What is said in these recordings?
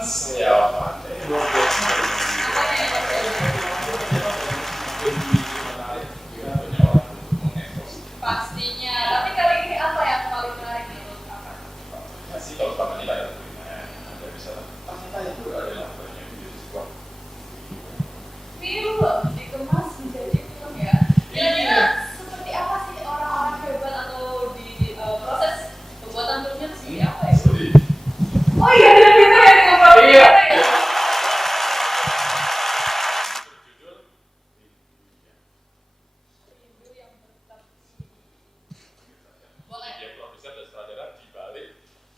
siapa deh? Pastinya. Tapi kali ini apa yang paling menarik nih untuk kakak? Masih kalau taman ini ada kuliner, Anda bisa tanya itu adalah banyak di sebuah Film dikemas menjadi film ya. Kira-kira seperti apa sih orang-orang hebat atau di proses pembuatan filmnya itu seperti apa ya? Oh iya, ada gitu ya di ngobrol Iya. kita ya. Rindu yang bertepki. Boleh. Dia produser dan sutradara di balik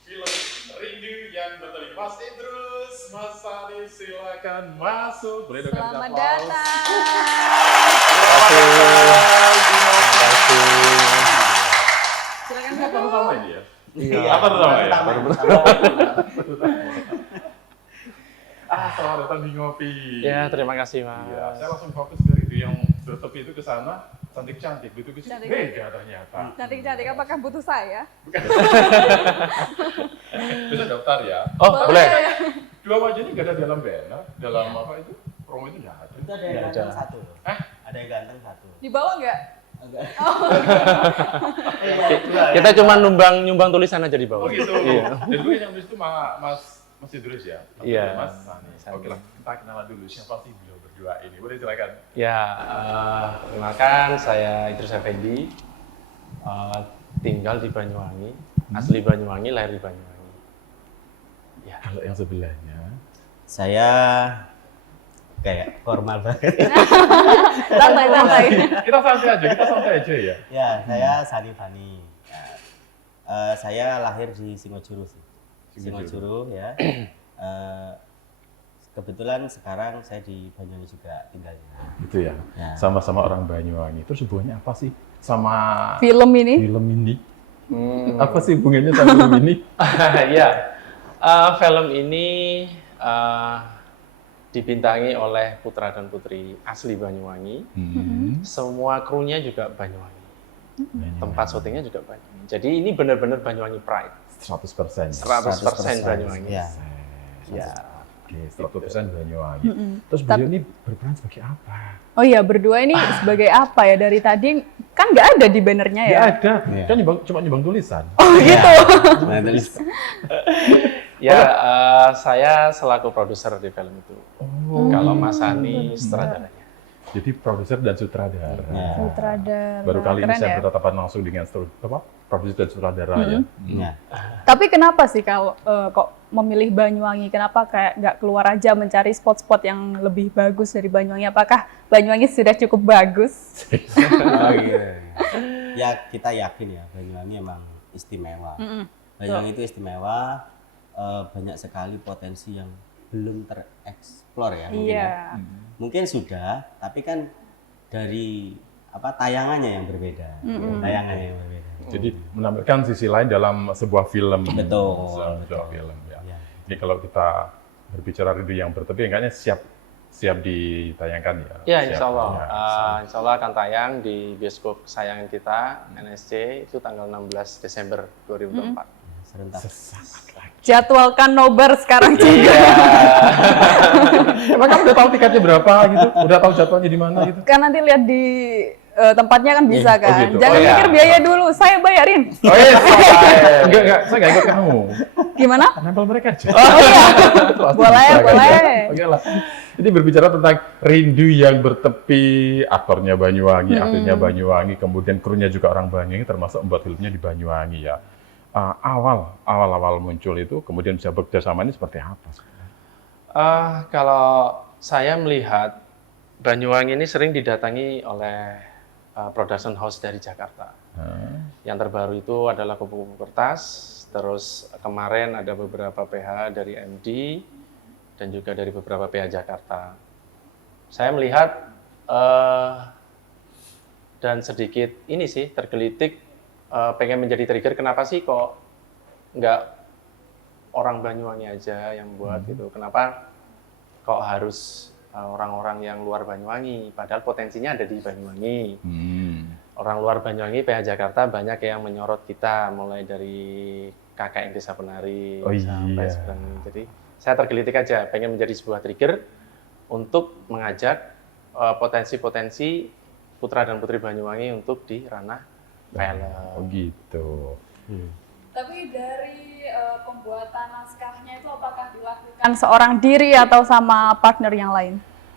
film Rindu yang Bertepki. Mas Idrus, Mas Sani, silakan masuk. Boleh dong kami Selamat aplaus. datang. Silakan Ini apa pertama ini ya? Iya. Apa pertama ya? Baru Selamat datang di Ngopi. Ya, terima kasih, Mas. Iya, saya langsung fokus ke Rindu yang Bertepi itu ke sana. Cantik-cantik, begitu ke Cantik. beda ternyata. Cantik-cantik, apakah butuh saya? Bisa daftar ya. Oh, boleh. Dua wajah ini nggak ada dalam banner, dalam apa itu? Promo itu nggak ada. Itu ada yang Nggak ganteng ada. satu. Ada yang ganteng satu. Di bawah nggak? Enggak. Kita cuma nyumbang tulisan aja di bawah. Oh gitu. Iya. Dan gue yang nulis itu Mas Idrus ya. Iya. Mas Sani. Oke lah, kita kenalan dulu siapa sih beliau berdua ini. Boleh silakan. Ya, kenalkan saya Idrus Effendi, tinggal di Banyuwangi, asli Banyuwangi, lahir di Banyuwangi. Ya. Kalau yang sebelahnya, Saya kayak formal banget. Santai-santai. kita santai aja ya. Ya, saya Sani Fani. Saya lahir di Singojuru sih. Singojuru ya. Kebetulan sekarang saya di Banyuwangi juga tinggalnya. Gitu ya. Ya. Sama-sama orang Banyuwangi. Terus hubungannya apa sih sama Film ini? film ini? Apa sih hubungannya sama film ini? Ya, film ini dibintangi oleh putra dan putri asli Banyuwangi. Semua krunya juga Banyuwangi. Tempat syutingnya juga Banyuwangi. Jadi ini benar-benar Banyuwangi Pride. 100%. 100% Banyuwangi. Ya. Ya. Oke, 100% Banyuwangi. Terus beliau ini berperan sebagai apa? Oh iya, berdua ini sebagai apa ya? Dari tadi kan nggak ada di bannernya ya? Nggak ada, Iya. kan cuma nyumbang tulisan. Oh gitu. Nah, terus Ya, saya selaku produser di film itu. Oh, Kalau Mas Sani sutradaranya. jadi produser dan sutradara. Ya. Sutradara. Baru kali ini Keren saya ya? bertatapan langsung dengan produser dan sutradara ya. ya. Tapi kenapa sih kalau kok memilih Banyuwangi? Kenapa kayak nggak keluar aja mencari spot-spot yang lebih bagus dari Banyuwangi? Apakah Banyuwangi sudah cukup bagus? Oh, iya. Ya, kita yakin ya Banyuwangi emang istimewa. Banyuwangi itu istimewa, banyak sekali potensi yang belum tereksplor ya mungkin Iya. ya. Mungkin sudah, tapi kan dari tayangannya yang berbeda. Tayangannya yang berbeda. Jadi menampilkan sisi lain dalam sebuah film. Betul. Sebuah film ya. Ya. Jadi kalau kita berbicara Rindu yang Bertepi, kayaknya siap ditayangkan ya. Ya, Siap, insya Allah. ya. Insya Allah akan tayang di bioskop kesayangan kita, NSC, itu tanggal 16 Desember 2024. Serentak. Sesaat lagi. Jadwalkan nobar sekarang juga. Iya. Emang kamu udah tahu tiketnya berapa gitu? Udah tahu jadwalnya di mana gitu? Kan nanti lihat di tempatnya kan bisa Oh, kan. gitu. Jangan Oh, iya. mikir biaya dulu, saya bayarin. Oh iya, Enggak, saya nggak ikut kamu. Gimana? Nempel mereka aja. Oh iya. Pasti Boleh, bisa, kan, boleh. ya? Oke lah. Ini berbicara tentang Rindu yang Bertepi, aktornya Banyuwangi, aktornya Banyuwangi, kemudian krunya juga orang Banyuwangi, termasuk membuat filmnya di Banyuwangi ya. Awal muncul itu, kemudian bisa bekerjasama ini seperti apa? Kalau saya melihat Banyuwangi ini sering didatangi oleh production house dari Jakarta. Yang terbaru itu adalah Kupu-Kupu Kertas, terus kemarin ada beberapa PH dari MD, dan juga dari beberapa PH Jakarta. Saya melihat dan sedikit ini sih tergelitik pengen menjadi trigger, kenapa sih kok nggak orang Banyuwangi aja yang buat gitu, kenapa kok harus orang-orang yang luar Banyuwangi, padahal potensinya ada di Banyuwangi. Orang luar Banyuwangi, PH Jakarta banyak yang menyorot kita, mulai dari KKN Desa Penari Oh, sampai iya. sekarang ini. Jadi saya tergelitik aja, pengen menjadi sebuah trigger untuk mengajak potensi-potensi putra dan putri Banyuwangi untuk di ranah film. Oh gitu. Tapi dari pembuatan naskahnya itu apakah dilakukan seorang diri atau sama partner yang lain?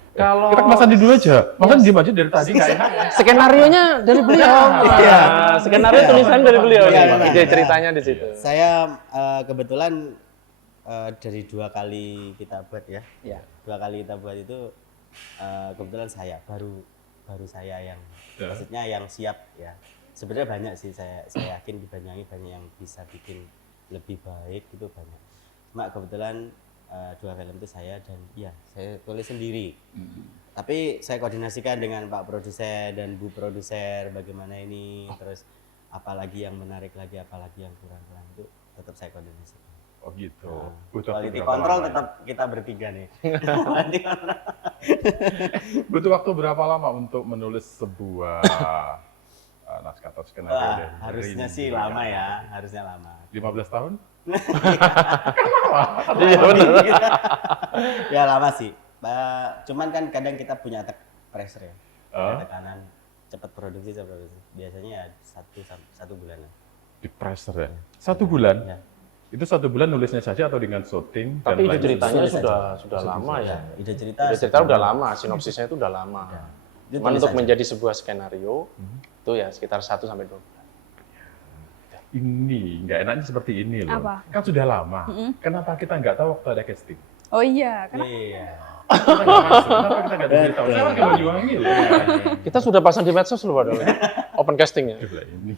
Kalau Kita ke Mas Andi dulu aja. Mas Andi diem aja dari tadi nggak enak. skenario-nya dari beliau. Iya. Skenario tulisan dari beliau. Iya, nih. iya. Ide ceritanya di situ. Saya kebetulan dari 2 kali kita buat ya. Iya. 2 kali kita buat itu kebetulan saya baru saya yang Ya. maksudnya yang siap ya. Sebenarnya banyak sih, saya yakin di Banyuwangi banyak yang bisa bikin lebih baik, itu banyak. Cuma kebetulan 2 film itu saya dan ya saya tulis sendiri. Tapi saya koordinasikan dengan Pak Produser dan Bu Produser bagaimana ini, terus apalagi yang menarik lagi, apalagi yang kurang-kurang, itu tetap saya koordinasikan. Oh gitu. Nah, Butuh waktu quality berapa control lama ya? tetap kita bertiga nih. Quality control. Butuh waktu berapa lama untuk menulis sebuah naskah atau skenario? Wah, dari harusnya Rindu sih yang lama ya, Bertepis? harusnya lama. 15 tahun? Iya benar. Ya lama sih. Cuman kan kadang kita punya pressure ya. Ah? Tekanan cepat produksi. Biasanya ya 1 bulan. Di pressure ya? 1 bulan? Ya. Itu 1 bulan nulisnya saja atau dengan syuting? Tapi ide lain ceritanya Sudah sudah lama ya. Ide cerita. Ide cerita udah lama, sinopsisnya itu udah lama. Itu Cuman tulis untuk aja. menjadi sebuah skenario itu ya sekitar 1 sampai 2 bulan. Ini nggak enaknya seperti ini loh. Apa? Kan sudah lama. Kenapa kita nggak tahu waktu ada casting? Oh iya, kan Iya. Kita nggak masuk. Kenapa kita nggak diberitahu? Saya warga Banyuwangi loh. Kita sudah pasang di medsos loh padahal. Open castingnya. Coba ini.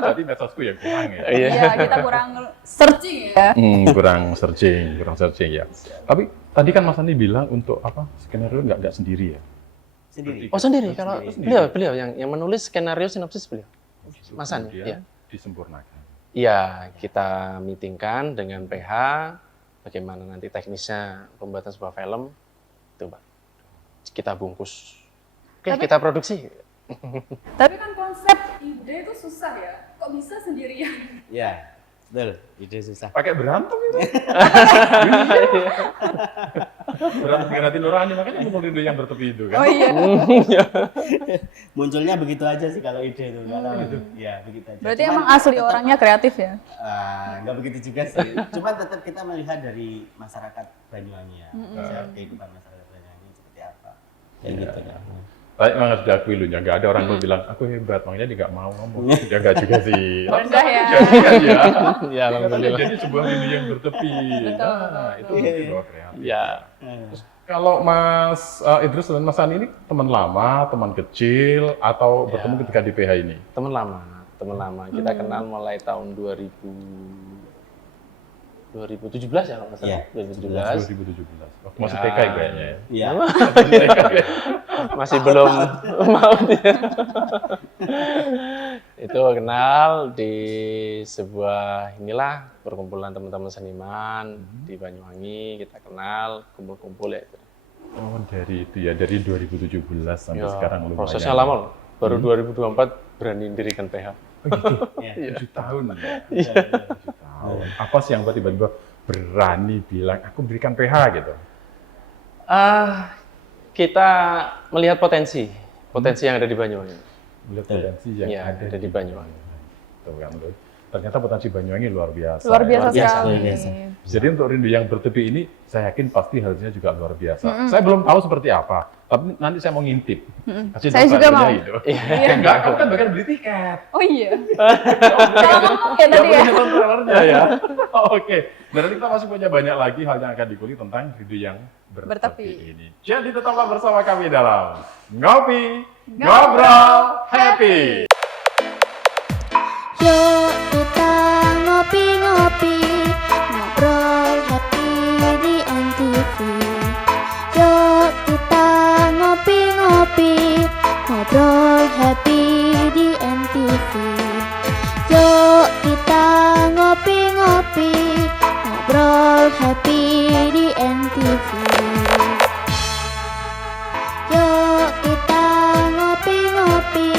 Berarti medsosku yang kurang ya. Iya. iya kita kurang searching ya. Kurang searching ya. Tapi tadi kan Mas Andi bilang untuk apa skenario nggak sendiri ya. Sendiri. Oh sendiri, kalau Sendiri. beliau yang menulis skenario sinopsis beliau. Mas Andi, Kemudian iya. disempurnakan. Iya, kita meetingkan dengan PH bagaimana nanti teknisnya pembuatan sebuah film itu, Pak. Kita bungkus. Oke, Tapi- kita produksi. Tapi kan konsep ide itu susah ya. Kok bisa sendirian? Ya, betul. Ide susah. Pakai berantem itu. Berantem dengan hati nurani, makanya muncul ide yang bertepi itu kan. Oh iya. Munculnya begitu aja sih kalau ide itu. Nggak tahu itu. Ya, begitu aja. Berarti Cuman emang asli orangnya kreatif ya? nggak begitu juga sih. Cuman tetap kita melihat dari masyarakat Banyuwangi ya. Misalnya kehidupan masyarakat Banyuwangi seperti apa. Kayak gitu ya. Tapi memang harus diakui lu, nggak ada orang yang bilang aku hebat, makanya dia nggak mau ngomong. Ya nggak juga sih. Rendah ya. Jadi kan ya. Ya, alhamdulillah. Jadi sebuah ide yang bertepi. Nah, itu Iya, sebuah kreatif. Ya, Kalau Mas Idrus dan Mas Ani ini teman lama, teman kecil, atau bertemu ketika di PH ini? teman lama. Kita kenal mulai tahun 2017 ya kalau nggak salah. Iya, 2017. 2017. Waktu masih Ya. TK kayaknya ya. Iya. Masih belum mau dia. Itu kenal di sebuah inilah perkumpulan teman-teman seniman di Banyuwangi, kita kenal, kumpul-kumpul ya. Oh, dari itu ya, dari 2017 sampai Ya, sekarang lumayan. prosesnya lama loh. Baru 2024 berani mendirikan PH. Oh gitu. Iya. 7 tahun. Ya? 7 tahun. Apa sih yang buat tiba-tiba berani bilang aku berikan PH gitu? Kita melihat potensi yang ada di Banyuwangi. Melihat potensi yang Iya, ada ada di Banyuwangi. Tuh kan, Lu. Ternyata potensi Banyuwangi luar biasa. Luar biasa Luar biasa, sekali. luar biasa. Jadi untuk Rindu yang bertepi ini, saya yakin pasti harusnya juga luar biasa. Saya belum tahu seperti apa, tapi nanti saya mau ngintip. Kasih Saya tahu juga seadanya mau. Gitu. Enggak, kamu kan bahkan beli tiket. Oh iya. Kalau ngomong ya tadi ya. Nonton trailernya ya. Oh, oke. Dan nanti kita masih punya banyak lagi hal yang akan dikulik tentang Rindu yang bertepi Bertepi. ini. Jadi tetaplah bersama kami dalam Ngopi, Ngobrol, Happy. Yuk kita ngopi-ngopi, ngobrol happy di NTV. Yuk kita ngopi-ngopi, ngobrol happy di NTV. Yuk kita ngopi-ngopi, ngobrol happy di NTV. Yuk kita ngopi-ngopi,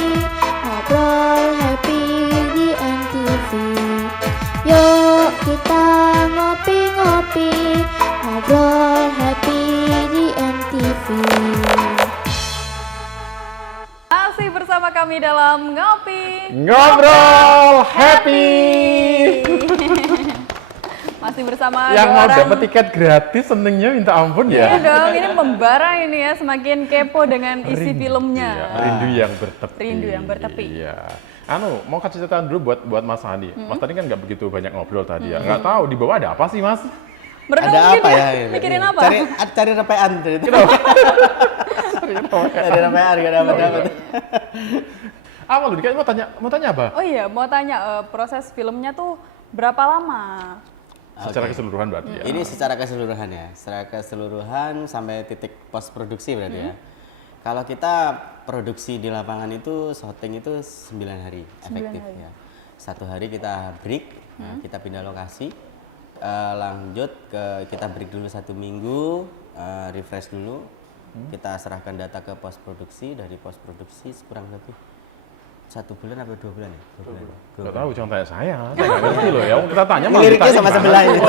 ngobrol happy di NTV. Yuk kami dalam Ngopi Ngobrol happy. Masih bersama Yang dua mau orang. dapat tiket gratis senengnya minta ampun Iya ya. dong, ini membara ini ya, semakin kepo dengan isi filmnya. Iya, rindu yang bertepi. Rindu yang bertepi. Iya. Anu, mau kasih catatan dulu buat Mas Hani. Mas tadi kan nggak begitu banyak ngobrol tadi ya. Nggak tahu di bawah ada apa sih Mas? Mereka Ada mungkin apa ya? ini? mikirin apa? Cari repean. Cari repean gak dapat. Apa lu? Dikit mau tanya apa? Oh iya, mau tanya proses filmnya tuh berapa lama? Secara Oke. keseluruhan berarti ya. Ini secara keseluruhan ya, secara keseluruhan sampai titik post produksi berarti ya. Kalau kita produksi di lapangan itu syuting itu 9 hari efektif hari. ya. 1 hari kita break, nah, kita pindah lokasi, lanjut ke kita break dulu 1 minggu, refresh dulu, kita serahkan data ke post produksi, dari post produksi kurang lebih 1 bulan atau 2 bulan ya? 2 bulan. Nggak tahu, jangan tanya saya nggak ngerti loh ya. Kita tanya malah Liriknya ditanya sama gimana? sebelah ini.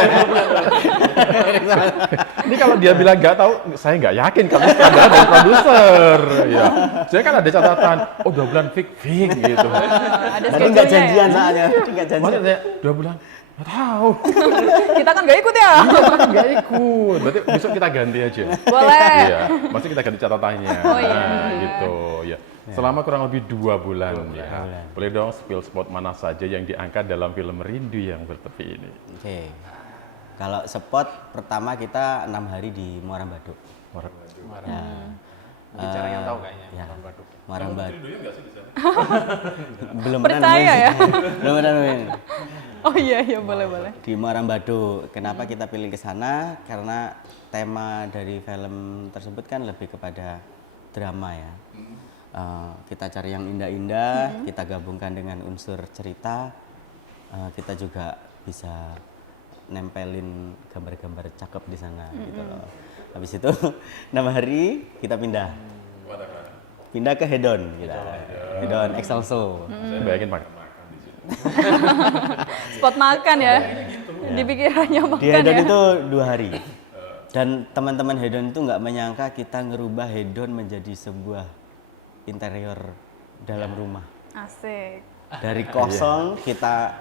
Ini kalau dia bilang nggak tahu, saya nggak yakin karena sutradara dan produser. Ya, saya kan ada catatan. Oh 2 bulan fix gitu. Ada Tapi nggak schedule-nya janjian ya? soalnya, nggak janjian. Maksudnya saya 2 bulan. Nggak tahu. Kita kan gak ikut ya? Nggak ikut. Berarti besok kita ganti aja. Boleh. Iya. Maksudnya kita ganti catatannya. Oh, iya. Nah, gitu. Ya. Selama kurang lebih 2 bulan ya. bulan. Boleh dong spill spot mana saja yang diangkat dalam film Rindu yang Bertepi ini. Oke. Kalau spot pertama kita 6 hari di Muara Baduk. Ya. Bicara yang tahu kayaknya. Ya. Orang Baduk. Muara Baduk. Belum Percaya ya? Belum pernah nemuin. Oh iya, boleh. Di Muara Baduk. Kenapa kita pilih ke sana? Karena tema dari film tersebut kan lebih kepada drama ya. Kita cari yang indah-indah, kita gabungkan dengan unsur cerita. Kita juga bisa nempelin gambar-gambar cakep di sana gitu loh. Habis itu 6 hari kita pindah ke Hedon kita. Hedon Excelso. Saya bayangin makan di sini. Spot makan ya? Di pikirannya Di makan Hedon ya? itu 2 hari. Dan teman-teman Hedon itu nggak menyangka kita ngerubah Hedon menjadi sebuah interior dalam rumah. Asik. Dari kosong kita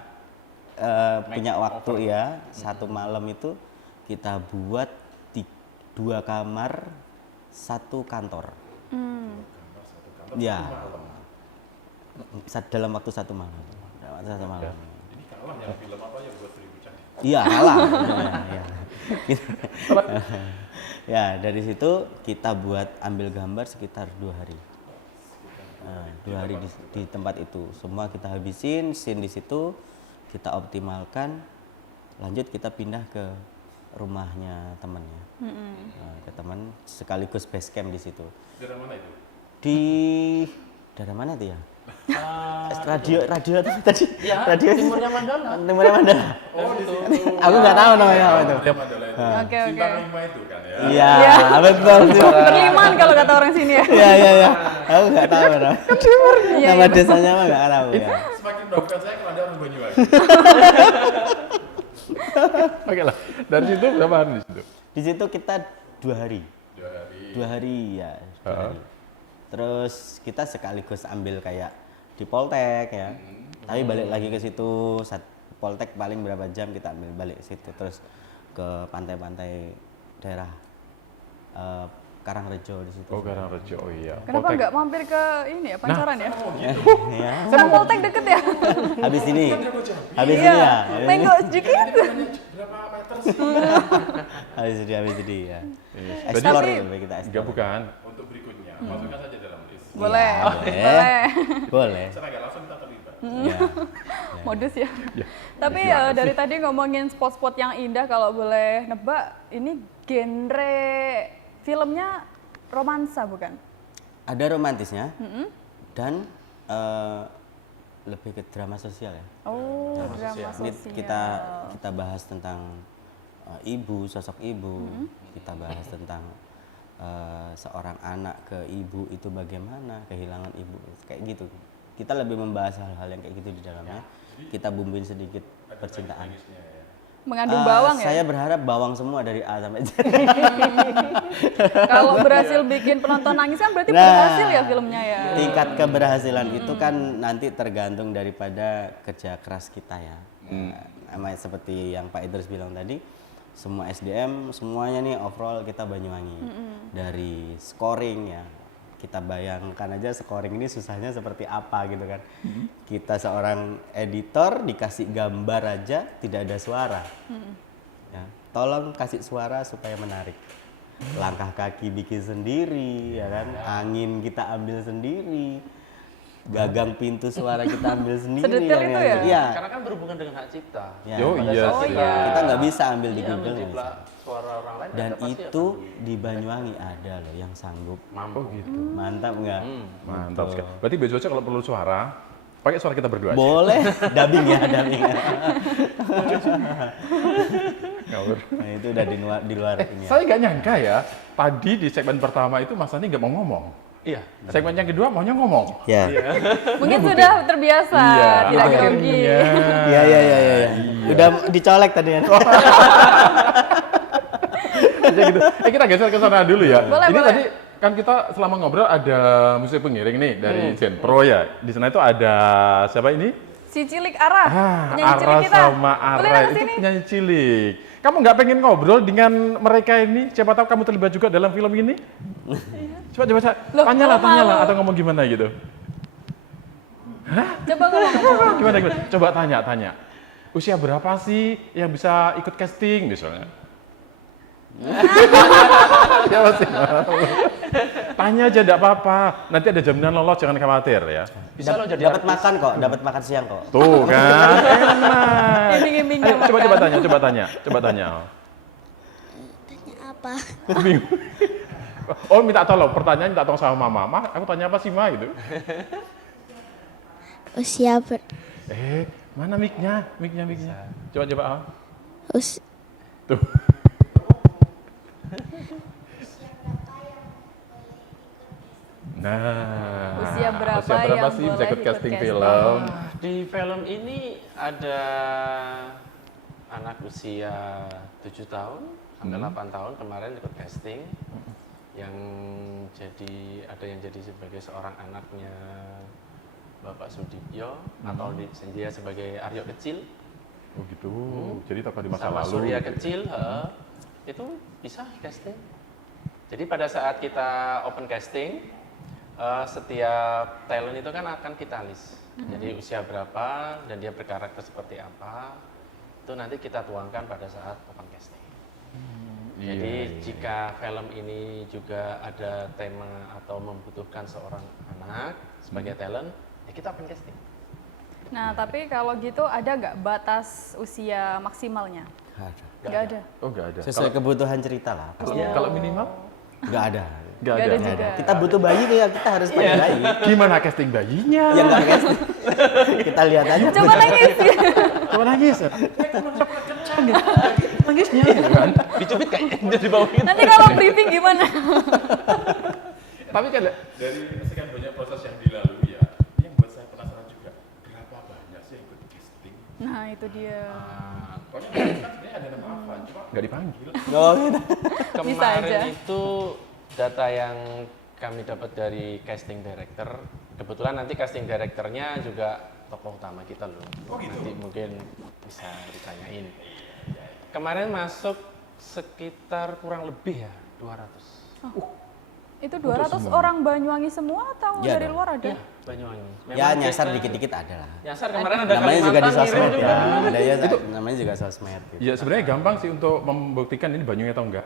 punya waktu ya 1 malam itu kita buat 2 kamar 1 kantor. Ya. Dalam waktu 1 malam. Dalam waktu 1 malam. Ini kalah yang film apa ya buat 1000 cantik. Iya, kalah. Ya. Ya, dari situ kita buat ambil gambar sekitar 2 hari. 2 hari di tempat itu. Semua kita habisin, scene di situ kita optimalkan. Lanjut kita pindah ke rumahnya temannya. Ke teman sekaligus base camp di situ. Daerah mana itu? Di daerah mana itu ya? Radio tadi. Ya, Radio timurnya Mandala. Timurnya Mandala. Oh, di situ. Aku nggak tahu namanya apa itu. Oke. Simpang 5 itu kan ya. Iya, Iya. betul. Berliman kalau kata orang sini ya. Iya. Aku nggak tahu nama. Iya, Nama iya. desanya mah nggak tahu ya. Semakin mendapatkan saya kalau ada orang Banyuwangi. Oke lah. Dari situ berapa hari di situ? Di situ kita 2 hari. 2 hari. 2 hari ya. 2 hari. Terus kita sekaligus ambil kayak di Poltek ya. Tapi balik lagi ke situ. Poltek paling berapa jam kita ambil balik ke situ. Terus ke pantai-pantai daerah Karangrejo di situ. Oh, Karangrejo. Oh iya. Kenapa Poltek. nggak mampir ke ini ya, Pancoran ya? Ya. Sama Poltek deket ya? Habis ini. Habis Iya, ini ya. Menggo sedikit. Berapa meter sih? Habis ini ya. Berarti Explore Tapi- lebih kita enggak explore. bukan untuk berikutnya. Masukkan saja dalam list. Boleh, Iya, boleh. boleh. Boleh. Secara nggak langsung kita terlibat. Ya. Modus ya. Ya. Tapi dari tadi ngomongin spot-spot yang indah, kalau boleh nebak, ini genre filmnya romansa bukan? Ada romantisnya dan lebih ke drama sosial ya. Oh, drama Ini sosial. kita bahas tentang ibu, sosok ibu. Kita bahas tentang seorang anak ke ibu itu bagaimana, kehilangan ibu, kayak gitu. Kita lebih membahas hal-hal yang kayak gitu di dalamnya. Kita bumbuin sedikit percintaan. Mengandung bawang ya? Saya berharap bawang semua dari A sampai Z. Kalau berhasil bikin penonton nangis kan berarti Nah, berhasil ya filmnya ya? Tingkat keberhasilan itu kan nanti tergantung daripada kerja keras kita ya. Seperti yang Pak Idris bilang tadi, semua SDM semuanya nih overall kita Banyuwangi. Dari scoring ya, kita bayangkan aja scoring ini susahnya seperti apa gitu kan. Kita seorang editor dikasih gambar aja tidak ada suara. Ya, tolong kasih suara supaya menarik. Langkah kaki bikin sendiri ya kan, angin kita ambil sendiri, gagang pintu suara kita ambil sendiri. Sedetail itu ya? Iya. Karena kan berhubungan dengan hak cipta. Ya, Yo, pada iya saat sih. kita nggak bisa ambil di Iya, Google. ambil nggak bisa. suara orang lain. Dan ada pasti itu akan di Banyuwangi ada loh yang sanggup. mampu. gitu. Mantap nggak? Mantap sekali. Berarti Bejo kalau perlu suara, pakai suara kita berdua aja. Boleh, dubbing ya, dubbing. Ngawur. Nah itu udah di luar ini ya. Saya nggak nyangka ya, tadi di segmen pertama itu Mas Andi nggak mau ngomong. Iya. Segmen yang kedua maunya ngomong. Ya. Mungkin sudah terbiasa, tidak grogi. Iya, iya. Udah dicolek tadi ya. Aja gitu. Kita geser ke sana dulu ya. Boleh, Ini boleh. tadi kan kita selama ngobrol ada musik pengiring nih dari Zen Pro ya. Di sana itu ada siapa ini? Si Cilik Ara, penyanyi Ara cilik kita. sama Boleh Ara datang itu sini? penyanyi cilik. Kamu nggak pengen ngobrol dengan mereka ini? Siapa tahu kamu terlibat juga dalam film ini? Coba Loh, tanyalah kok malu? atau ngomong gimana gitu. Coba ngomong. Gimana? Coba tanya. Usia berapa sih yang bisa ikut casting misalnya? Siapa sih? Tanya aja enggak apa-apa. Nanti ada jaminan lolos, jangan khawatir ya. Bisa lo jadi Dapat artis. makan kok, dapat makan siang kok. Tuh kan, enak. Iming-imingnya Ayo, coba makan. tanya. Tanya apa? Bingung. Oh, minta tolong, pertanyaan minta tolong sama mama. Mah, aku tanya apa sih, Ma gitu. Usia Mana mic-nya? Coba. Tuh. Nah, Usia berapa yang sih bisa boleh ikut ikut casting casting? film? Di film ini ada anak usia 7 tahun sampai 8 tahun kemarin ikut casting. Yang ada yang jadi sebagai seorang anaknya Bapak Sudibyo atau dia sebagai Aryo kecil Oh gitu. Jadi tokoh di masa sama lalu. Surya gitu. kecil, itu bisa casting. Jadi pada saat kita open casting, setiap talent itu kan akan kita list. Jadi usia berapa dan dia berkarakter seperti apa, itu nanti kita tuangkan pada saat open casting. Jadi jika film ini juga ada tema atau membutuhkan seorang anak sebagai talent, ya kita open casting. Nah, tapi kalau gitu ada nggak batas usia maksimalnya? Nggak ada. Oh nggak ada. Sesuai kebutuhan cerita lah. Kalau minimal? Nggak ada. Nggak Nggak ada. ada juga. Kita butuh bayi kayak kita harus pakai bayi. Gimana casting bayinya? Ya nggak casting. Kita lihat aja. Coba nangis. Coba nangis. Nangisnya gitu kan. Dicubit kayaknya di bawah gitu. Nanti kalau briefing gimana? Tapi kan dari sekian banyak proses yang dilalui ya, ini yang buat saya penasaran juga, berapa banyak sih yang ikut casting? Nah, itu dia. Pokoknya kan sebenarnya ada nama Afan, cuma nggak dipanggil. Oh, gitu. Bisa aja. Kemarin itu data yang kami dapat dari casting director. Kebetulan nanti casting directornya juga tokoh utama kita loh. Nanti mungkin bisa ditanyain. Kemarin masuk sekitar kurang lebih ya 200. Itu 200 orang Banyuwangi semua atau Iya dari dong. luar ada? Ya, Banyuwangi. Ya Memang nyasar kita- dikit-dikit ada lah. Nyasar kemarin ada Namanya juga di Kalimantan, sosmed ngirim ya. juga. Ada ya, namanya juga sosmed. Gitu. Ya sebenarnya gampang sih untuk membuktikan ini Banyuwangi atau enggak.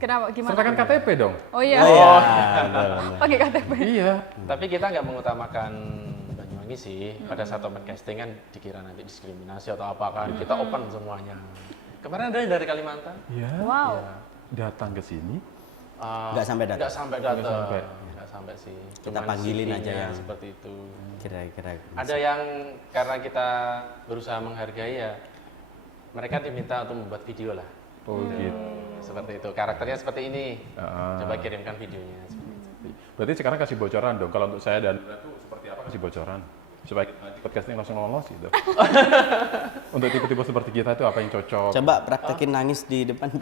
Kenapa? Gimana? Sertakan KTP dong. Oh iya. Oh iya. betul. Pakai KTP. Iya. Tapi kita nggak mengutamakan Banyuwangi sih. Pada saat open casting kan dikira nanti diskriminasi atau apa kan. Kita open semuanya. Kemarin ada yang dari Kalimantan. Iya. Wow. Datang ke sini. Nggak sampai datang. Nggak sampai datang. Nggak sampai. Nggak sampai sih. Kita Cuman panggilin CV-nya aja yang- seperti itu. Kira-kira. Ada yang karena kita berusaha menghargai ya, mereka diminta untuk membuat video lah. Oh gitu. Seperti itu. Karakternya seperti ini. Ah. Coba kirimkan videonya. Seperti itu. Berarti sekarang kasih bocoran dong. Kalau untuk saya dan itu seperti apa kasih bocoran? supaya ikut casting langsung lolos gitu. Untuk tipe-tipe seperti kita itu apa yang cocok? Coba praktekin nangis di depan.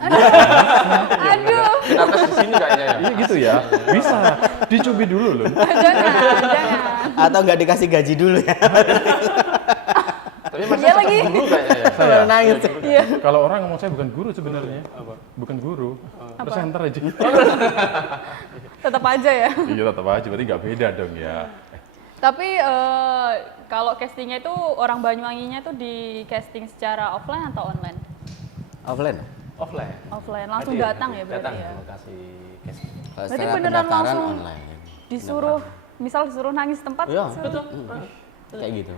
Aduh, Kita tes di sini kayaknya ya. Iya gitu ya, bisa dicubi dulu loh. jangan. Atau nggak dikasih gaji dulu ya? Tapi masih Iya cocok lagi. guru kayaknya ya. Saya Nangis. Iya. kalau orang ngomong saya bukan guru sebenarnya, bukan guru, presenter aja. Tetap aja ya. Iya tetap aja, berarti nggak beda dong ya. Tapi kalau castingnya itu orang Banyuwanginya itu di casting secara offline atau online? Offline. Offline. Offline, langsung Hadir, datang ya hadir. berarti Datang ya? ke lokasi casting. Kalau Berarti secara beneran pendaftaran langsung online. Disuruh, misal disuruh nangis tempat, Iya. suruh Kayak gitu.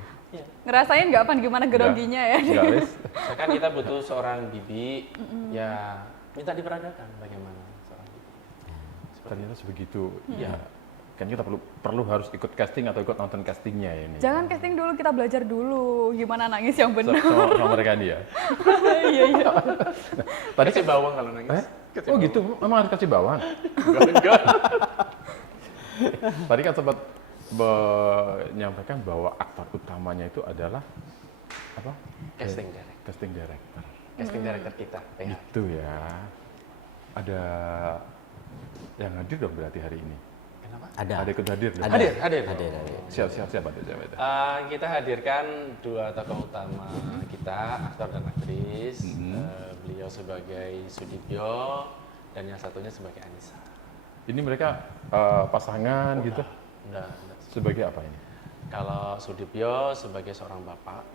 ngerasain nggak apa gimana groginya ya? Nggak, Lis. Misalkan kita butuh seorang bibi, ya minta diperagakan bagaimana seorang bibi. Ternyata sebegitu. Ya, kan kita perlu harus ikut casting atau ikut nonton castingnya ini. Jangan casting dulu, kita belajar dulu gimana nangis yang benar. Sama mereka dia. Iya, iya. Tadi Kasih bawang kalau nangis. Oh gitu, memang harus kasih bawang. Enggak. Tadi kan sempat menyampaikan bahwa aktor utamanya itu adalah apa? Casting director. Casting director. Casting director kita. PH. Itu ya. Ada yang hadir dong berarti hari ini. Kenapa? Ada ikut hadir dong. Ada. Hadir. Ada. Siap siapa itu? Kita hadirkan dua tokoh utama kita, aktor dan aktris. Beliau sebagai Sudibyo dan yang satunya sebagai Anissa. Ini mereka pasangan gitu. Enggak. Sebagai apa ini? Kalau Sudibyo sebagai seorang bapak,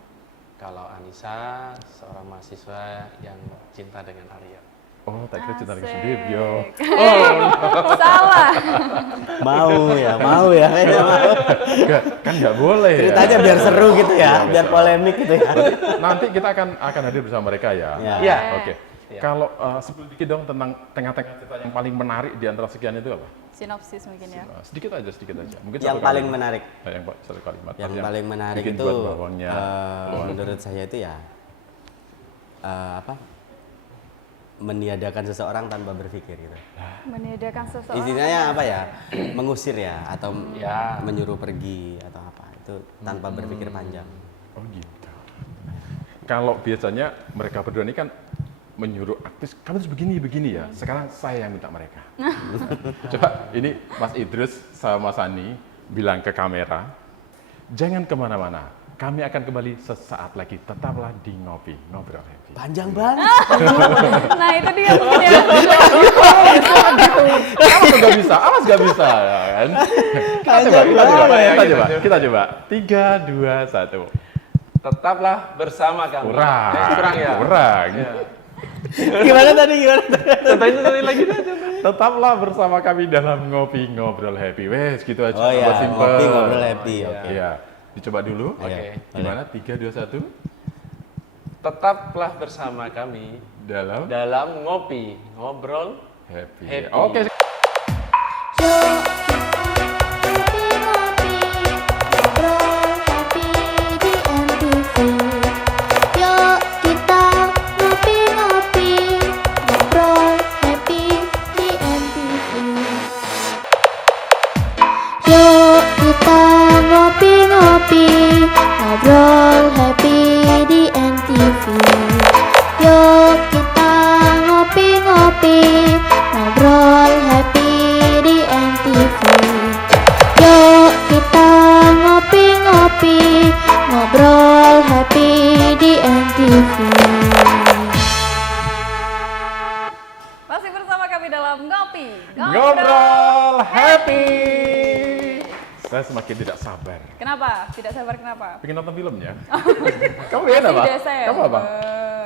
kalau Anissa seorang mahasiswa yang cinta dengan Arya. Oh, tak kira cinta dengan Asik. Sudibyo. Salah. Mau ya. Kayaknya mau. Kan nggak boleh. Ceritanya ya. biar seru gitu ya, Iya, biar betul. polemik gitu ya. Nanti kita akan hadir bersama mereka ya. Ya. Iya. Oke. Iya. Kalau sebelum dikit dong tentang tengah-tengah cerita yang paling menarik di antara sekian itu apa? Sinopsis mungkin ya. Sedikit aja. Mungkin Yang satu paling kalimat. menarik. Satu kalimat. Yang paling menarik bikin itu buat bawangnya. menurut saya itu ya meniadakan seseorang tanpa berpikir gitu. Meniadakan seseorang. Istilahnya apa ya? Mengusir ya atau Ya. menyuruh pergi atau apa. Itu tanpa berpikir panjang. Oh gitu. Kalau biasanya mereka berdua ini kan menyuruh artis, kamu harus begini ya. Sekarang saya yang minta mereka. Coba ini Mas Idrus sama Mas Sani bilang ke kamera, jangan kemana-mana. Kami akan kembali sesaat lagi. Tetaplah di Ngobrol Happy. Panjang banget. Nah itu dia mungkin ya. Awas nggak bisa, ya kan? Kita coba. 3, 2, 1. Tetaplah bersama kami. Kurang. Kurang ya. Kurang. Gimana tadi? Contohin lagi deh. Tetaplah bersama kami dalam Ngobrol Happy. Wes, gitu aja. Oh ya, Simpel. ngopi ngobrol happy. Oke. Iya. Dicoba dulu. Oke. Gimana? 3, 2, 1. Tetaplah bersama kami Dalam dalam ngobrol Happy. Happy. Oke. Yuk ngopi-ngopi, ngobrol happy di NTV. Yuk kita ngopi-ngopi, ngobrol happy di NTV. Yuk kita ngopi-ngopi, ngobrol happy di NTV. Yuk kita ngopi-ngopi, ngobrol happy di NTV. Yuk kita ngopi-ngopi, ngobrol happy di NTV. Masih bersama kami dalam Ngopi. Ngobrol Happy. Saya semakin tidak sabar. Kenapa? Tidak sabar kenapa? Pengen nonton filmnya. Kamu pengen apa? Masih Desember. Kamu apa?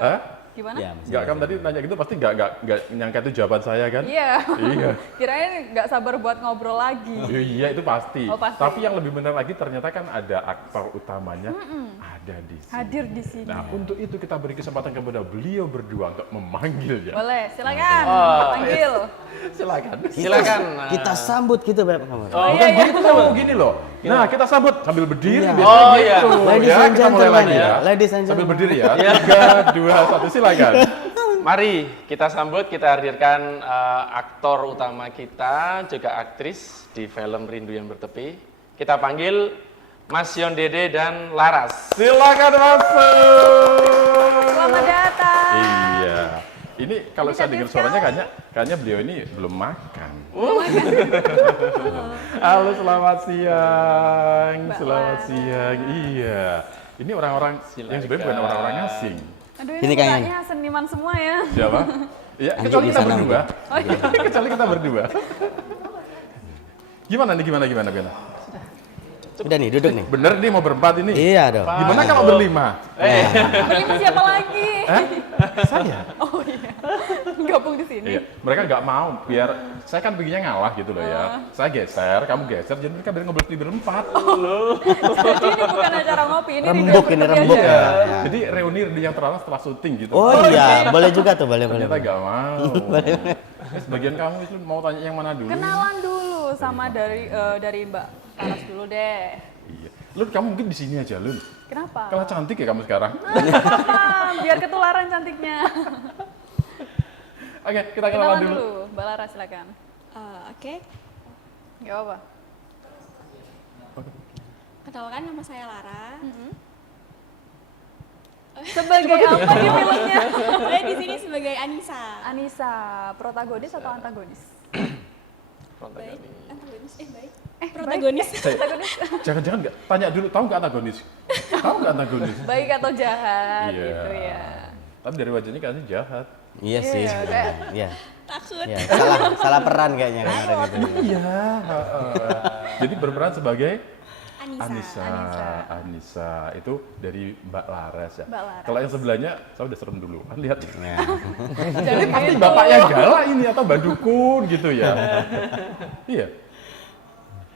Hah? Gimana? Ya, masih Enggak, kamu tadi nanya gitu pasti enggak nyangka itu jawaban saya kan? Iya. Iya. Kirain nggak sabar buat ngobrol lagi. Iya itu pasti. Oh, pasti. Tapi yang lebih benar lagi ternyata kan ada aktor utamanya ada di sini. Hadir di sini. Nah untuk itu kita beri kesempatan kepada beliau berdua untuk memanggilnya. Boleh, silakan. Panggil. Silakan. Silakan. Kita sambut gitu, Beb. Kamu. Oh, Bukan gitu loh, gini loh. Nah kita sambut sambil berdiri. Iya. biasanya Oh, gitu. iya. Ladies Ya, and kita mulai gentlemen lagi ya. ya. Ladies and Sambil gentlemen. berdiri ya. 3, 2, 1 silakan. Mari kita sambut, kita hadirkan aktor utama kita, juga aktris di film Rindu yang Bertepi. Kita panggil Mas Yon Dede dan Laras. Silakan masuk. Selamat datang. Iya. Ini kalau saya dengar suaranya kayaknya beliau ini belum makan. Halo, selamat siang. Selamat siang. Iya. Ini orang-orang yang sebenarnya bukan orang-orang asing. Aduh, Ini ini kayaknya. mukanya seniman semua ya. Siapa? Iya, Anjing kecuali di kita sana berdua. Oh iya. Kecuali kita berdua. Gimana nih, gimana? Udah nih, duduk nih. Bener nih mau berempat ini? Iya dong. Gimana kalau berlima? Berlima siapa lagi? Saya? Oh iya. Gabung di sini. Iya, mereka nggak mau, biar saya kan pengennya ngalah gitu loh ya. Saya geser, kamu geser, jadi mereka biar ngobrol di berempat. Jadi ini bukan acara ngopi, ini Rembuk ini, rembuk aja. ya. Iya. Jadi reuni yang terlalu setelah syuting gitu. Oh iya, boleh juga tuh, boleh. Ternyata nggak mau. Sebagian kamu itu mau tanya yang mana dulu? Kenalan dulu sama dari Mbak Laras dulu deh. Iya. Lun, kamu mungkin di sini aja, Lun. Kenapa? Kalah cantik ya kamu sekarang. Kenapa? Biar ketularan cantiknya. Oke, kita kenalan Kenalan dulu. dulu, Mbak Laras silakan. Oke, Gak apa-apa. kenalkan nama saya Lara. Sebagai apa di filmnya? Saya di sini sebagai Anissa. Anissa, protagonis atau antagonis? Baik, antagonis. Baik. Protagonis. Protagonis. Protagonis. Jangan-jangan nggak tanya dulu, tahu nggak antagonis? Tahu nggak antagonis? Baik atau jahat Iya. gitu ya. Tapi dari wajahnya kayaknya jahat. Iya sih. Iya, kayak- Iya. Takut. Iya, salah peran kayaknya kemarin itu. Iya. Jadi berperan sebagai Anissa. Anissa itu dari Mbak Laras ya. Mbak Laras. Kalau yang sebelahnya, saya udah serem dulu. Kan lihat. Ya. Jadi Pasti bapak yang galak ini atau Mbak Dukun gitu ya. Iya.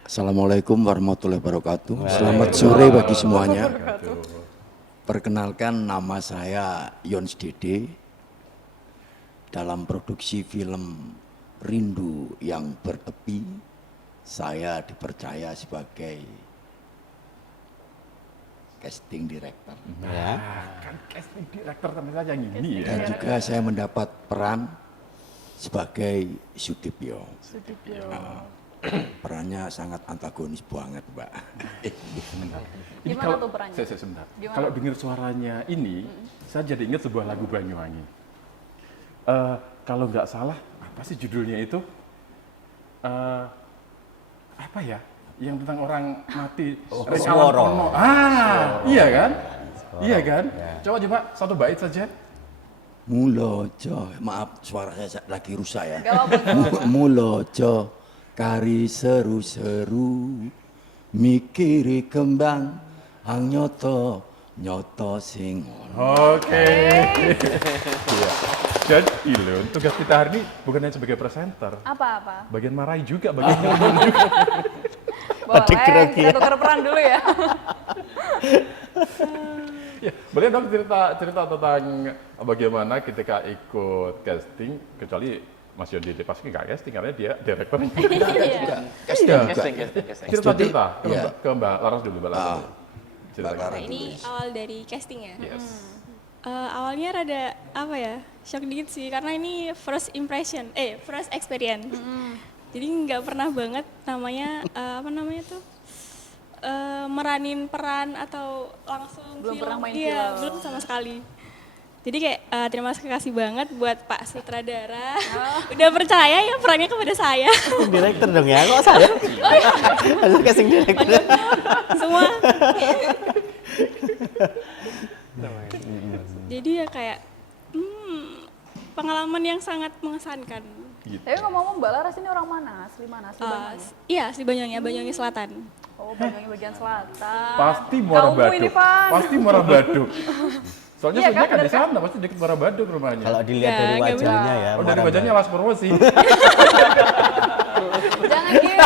Assalamualaikum warahmatullahi wabarakatuh. Selamat sore bagi semuanya. Aduh. Perkenalkan, nama saya Yons Dede. Dalam produksi film Rindu yang Bertepi, saya dipercaya sebagai casting director. Ya. Kan casting director sama saja yang ini ya. Dan juga saya mendapat peran sebagai Sudipyo. Perannya sangat antagonis banget, Mbak. Ini Gimana kalau, tuh perannya? sebentar. Gimana? Kalau dengar suaranya ini, saya jadi ingat sebuah lagu Banyuwangi. Kalau nggak salah, apa sih judulnya itu? Apa ya? Yang tentang orang mati. Swara. Iya kan? Iya kan? Coba satu bait saja. Mulojo, maaf suara saya lagi rusak ya. Gak apa-apa. Mulojo kari seru-seru mikiri kembang hang nyoto sing Oke. Iya. Jadi loh, tugas kita hari ini bukan hanya sebagai presenter. Apa-apa? Bagian marahi juga, bagian ngomong juga. Boleh, keren kita tukar peran dulu ya. Ya, boleh dong cerita tentang bagaimana ketika ikut casting, kecuali Mas Yon Dede pasti nggak casting karena dia direktur. Iya. Casting juga. Casting. Cerita Iya. ke Mbak Laras dulu, Mbak Laras. Ah, dulu. Cerita. Mbak Laras. Nah, ini awal dari casting ya. Yes. Awalnya rada apa ya, shock dikit sih karena ini first experience. Jadi nggak pernah banget namanya apa namanya tuh meranin peran atau langsung Belum film. pernah main Iya, film. belum sama sekali. Jadi kayak terima kasih banget buat Pak Sutradara. Udah percaya ya perannya kepada saya. Director dong ya, kok saya? Harus casting director. Semua. Jadi ya kayak pengalaman yang sangat mengesankan. Gitu. Tapi ngomong-ngomong Mbak Laras ini orang mana? Asli mana? Asli Banyuwangi? Iya, asli Banyuwangi, Banyuwangi Selatan. Oh, Banyuwangi bagian selatan. Pasti Muara Kamu ini, Baduk. Pan. Pasti Muara Baduk. Soalnya Iya sebenarnya kan, kan di bener sana, pasti dekat Muara Baduk rumahnya. Kalau dilihat Ya, dari nggak wajahnya ya. Oh, dari Muara wajahnya Baduk. Las Purwosi. Jangan gitu.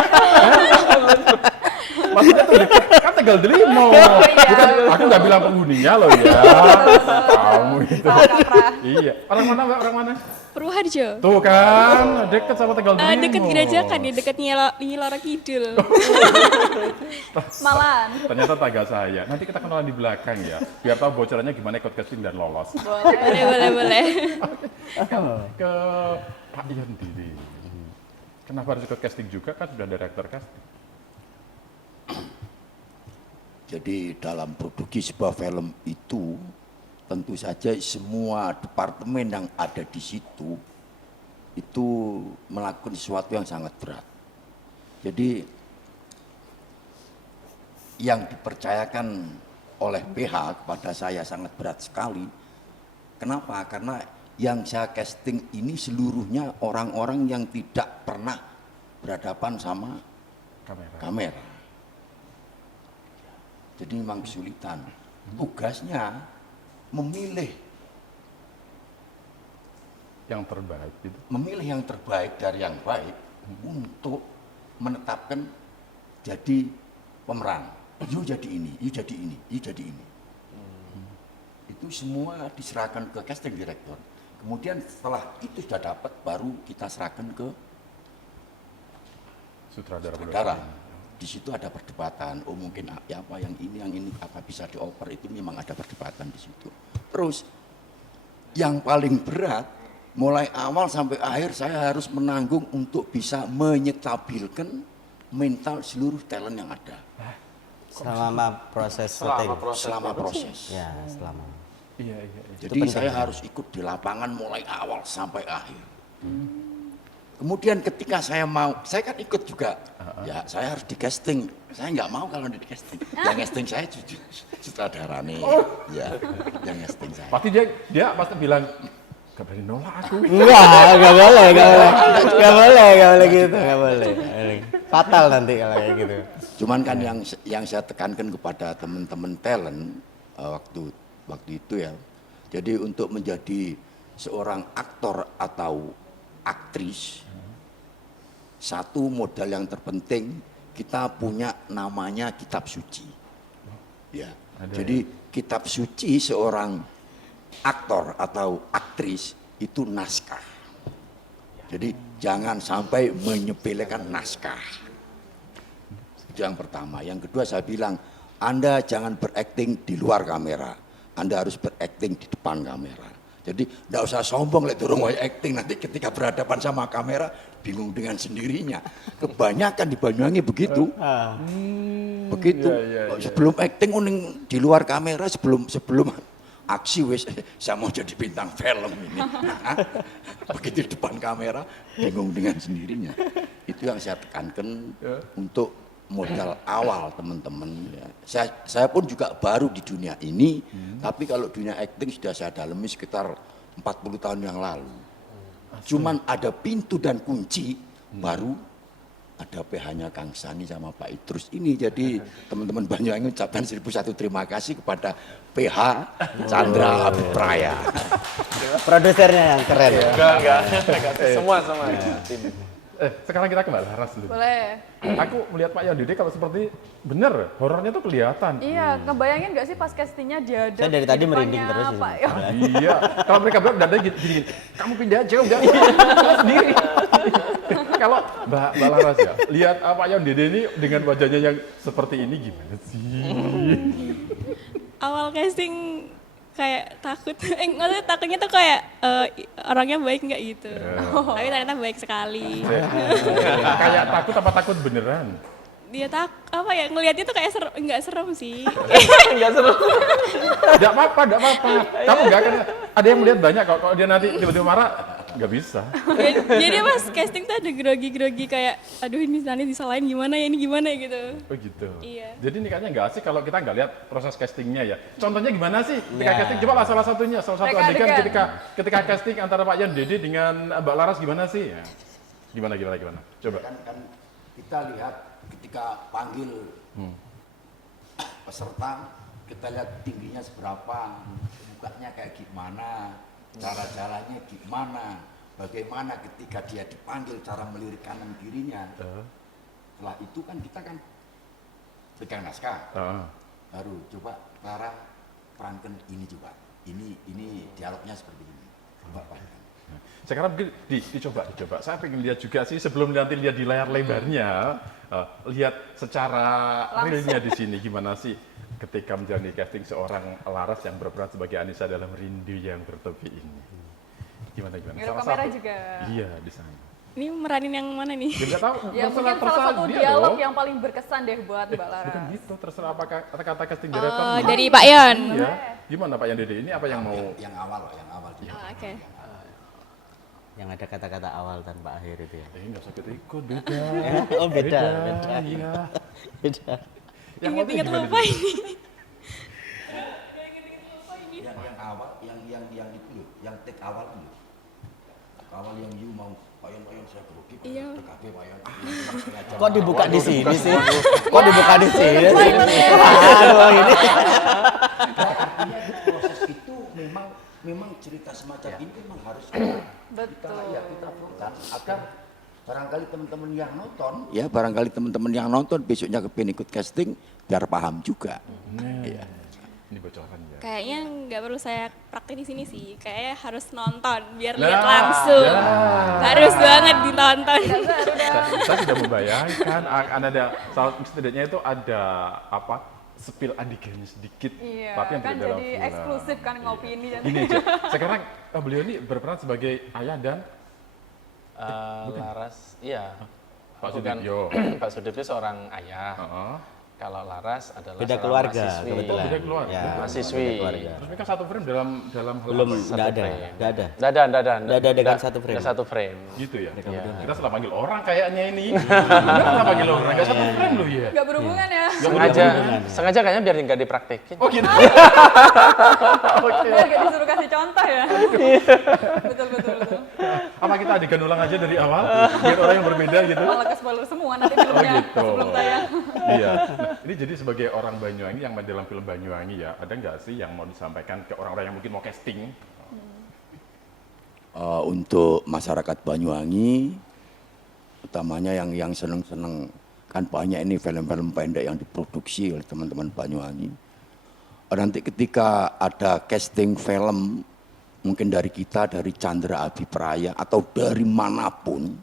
Maksudnya tuh dekat, kan Tegal Delimo. iya. Bukan, aku nggak bilang penghuninya loh ya. Kamu itu. Salah kaprah. Iya. Orang mana, Mbak? Orang mana? Purwoharjo. Tuh kan, dekat sama Tegal Delimo. Deket Gerajakan ya, deket Nyiloro Kidul. Malan. Ternyata taga saya. Nanti kita kenalan di belakang ya. Biar tahu bocorannya gimana ikut casting dan lolos. boleh. Ke Pak Yon Dede. Kenapa harus ikut casting juga? Kan sudah ada director casting. Jadi dalam produksi sebuah film itu tentu saja semua departemen yang ada di situ itu melakukan sesuatu yang sangat berat. Jadi yang dipercayakan oleh PH kepada saya sangat berat sekali. Kenapa? Karena yang saya casting ini seluruhnya orang-orang yang tidak pernah berhadapan sama kamera. Jadi memang kesulitan. Tugasnya memilih yang terbaik itu. Memilih yang terbaik dari yang baik untuk menetapkan jadi pemeran. You jadi ini, you jadi ini, you jadi ini. Itu semua diserahkan ke casting director. Kemudian setelah itu sudah dapat, baru kita serahkan ke sutradara. Di situ ada perdebatan. Oh mungkin ya apa yang ini apa bisa dioper, itu memang ada perdebatan di situ. Terus yang paling berat, mulai awal sampai akhir saya harus menanggung untuk bisa menyetabilkan mental seluruh talent yang ada. Selama proses syuting. Selama proses. Ya, selama. Iya. Jadi saya harus ikut di lapangan mulai awal sampai akhir. Kemudian ketika saya kan ikut juga. Ya saya harus di casting. Saya nggak mau kalau di casting. Yang casting saya sutradara nih. Ya, yang casting saya. Pasti dia pasti bilang, gak berani nolak aku. Enggak boleh gitu, nggak boleh. Fatal nanti kalau kayak gitu. Cuman kan yang saya tekankan kepada teman-teman talent waktu itu ya. Jadi untuk menjadi seorang aktor atau aktris, satu modal yang terpenting kita punya namanya kitab suci. Ya. Jadi kitab suci seorang aktor atau aktris itu naskah. Jadi jangan sampai menyepelekan naskah. Itu yang pertama. Yang kedua saya bilang, Anda jangan berakting di luar kamera. Anda harus berakting di depan kamera. Jadi tidak usah sombong lihat orang mau acting, nanti ketika berhadapan sama kamera bingung dengan sendirinya. Kebanyakan di Banyuwangi begitu. Begitu. Sebelum acting di luar kamera, sebelum aksi wes saya mau jadi bintang film ini. Begitu di depan kamera bingung dengan sendirinya. Itu yang saya tekankan untuk modal awal teman-teman. Saya pun juga baru di dunia ini, tapi kalau dunia acting sudah saya dalami sekitar 40 tahun yang lalu. Cuman ada pintu dan kunci, baru ada PH-nya Kang Sani sama Pak Idrus ini. Jadi teman-teman Banyuwangi ucapkan 1001 terima kasih kepada PH Chandra Abipraya. Produsernya yang keren. Enggak. Semua tim. Sekarang kita ke Mbak Laras dulu. Boleh. Aku melihat Pak Yondide kalau seperti bener, horornya tuh kelihatan. Iya, ngebayangin nggak sih pas castingnya dia ada Saya dari tadi merinding terus ini. Pak Yondide. Iya, kalau mereka bilang dadanya gini, kamu pindah aja udah sendiri. Kalau Mbak Laras ya, lihat Pak Yondide ini dengan wajahnya yang seperti ini gimana sih? Awal casting kayak takut, maksudnya takutnya tuh kayak orangnya baik nggak gitu. Tapi ternyata baik sekali. Kayak takut apa takut beneran? Dia ngelihatnya tuh kayak nggak serem sih. Enggak seru. Tidak apa-apa. Kamu nggak akan, ada yang melihat banyak kalau dia nanti tiba-tiba marah, nggak bisa. Jadi pas casting tuh ada grogi-grogi kayak, aduh ini nanti disalahin gimana ya, ini gimana ya gitu. Oh gitu. Iya. Jadi ini kayaknya nggak asik kalau kita nggak lihat proses castingnya ya. Contohnya gimana sih ketika casting? Coba lah salah satu adegan ketika casting antara Pak Yondide dengan Mbak Laras gimana sih? Ya. Gimana? Coba. Kan kita lihat ketika panggil peserta, kita lihat tingginya seberapa, mukanya kayak gimana, cara-caranya gimana, bagaimana ketika dia dipanggil cara melirik kanan kirinya. Setelah itu kan kita kan pegang naskah, baru coba Clara perankan ini juga, ini dialognya seperti ini. Coba perankan. Sekarang mungkin dicoba. Saya pengen lihat juga sih sebelum nanti lihat di layar lebarnya, lihat secara realnya di sini gimana sih ketika menjalani casting seorang Laras yang berperan sebagai Anissa dalam Rindu yang Bertepi ini. Gimana? Ngadep kamera juga. Iya, di sana. Ini meranin yang mana nih? Ya nggak tahu, Ya mungkin salah satu dia dialog dong. yang paling berkesan deh buat Mbak Lara. Bukan gitu, terserah apa kata-kata casting director. Oh, dari Pak Yon. Iya. Gimana Pak Yan Dede, ini apa yang mau? Yang awal loh, yang awal dia. Oh, oke. Yang ada kata-kata awal tanpa akhir itu ya. Nggak usah kita ikut, beda. Oh beda. Iya. Beda. Ingat-ingat lupa ini. Yang awal, yang itu loh, yang take awal itu loh. Take awal yang you mau payon saya grogi, Iya. PKB payon. Kok dibuka di sini sih? Kok dibuka di sini sih? Aduh ini. Artinya proses itu memang cerita semacam ini memang harus kita bongkar agar barangkali teman-teman yang nonton, ya barangkali teman-teman yang nonton besoknya kepengen ikut casting biar paham juga. Iya. Ini bocoran ya. Kayaknya nggak perlu saya praktek di sini sih. Kayaknya harus nonton biar Lah, lihat langsung. ya. Harus banget ditonton. Saya sudah membayangkan akan ada, setidaknya itu ada apa? Spill adegannya sedikit, Iya, tapi yang kan tidak dalam jadi film. eksklusif kan ngopi ini. Gini aja, sekarang beliau ini berperan sebagai ayah dan Laras, iya. Pak Aku kan- Sudipyo. Pak Sudipyo seorang ayah. Heeh. Kalau Laras adalah Beda seorang keluarga mahasiswi. kebetulan. Beda keluarga. Ya, Mahasiswi. beda keluarga. Terus mereka satu frame dalam hal Belum apa? nggak ada, frame. nggak ada. Nggak ada. Nggak ada dengan satu frame. Nggak satu frame. Gitu ya. Iya. Kita salah panggil orang kayaknya ini. Kita panggil orang, nggak satu frame loh ya. Nggak berhubungan ya. Sengaja kayaknya biar nggak dipraktekin. Oh gitu. Biar nggak disuruh kasih contoh ya. Betul. Apa kita adegan ulang aja dari awal biar orang yang berbeda gitu. Malah ke spoiler semua nanti filmnya gitu. sebelum tayang. Iya. Nah, ini jadi sebagai orang Banyuwangi yang main dalam film Banyuwangi ya, ada nggak sih yang mau disampaikan ke orang-orang yang mungkin mau casting? Untuk masyarakat Banyuwangi, utamanya yang seneng-seneng, kan banyak ini film-film pendek yang diproduksi oleh teman-teman Banyuwangi. Nanti ketika ada casting film, mungkin dari kita, dari Chandra Abipraya atau dari manapun,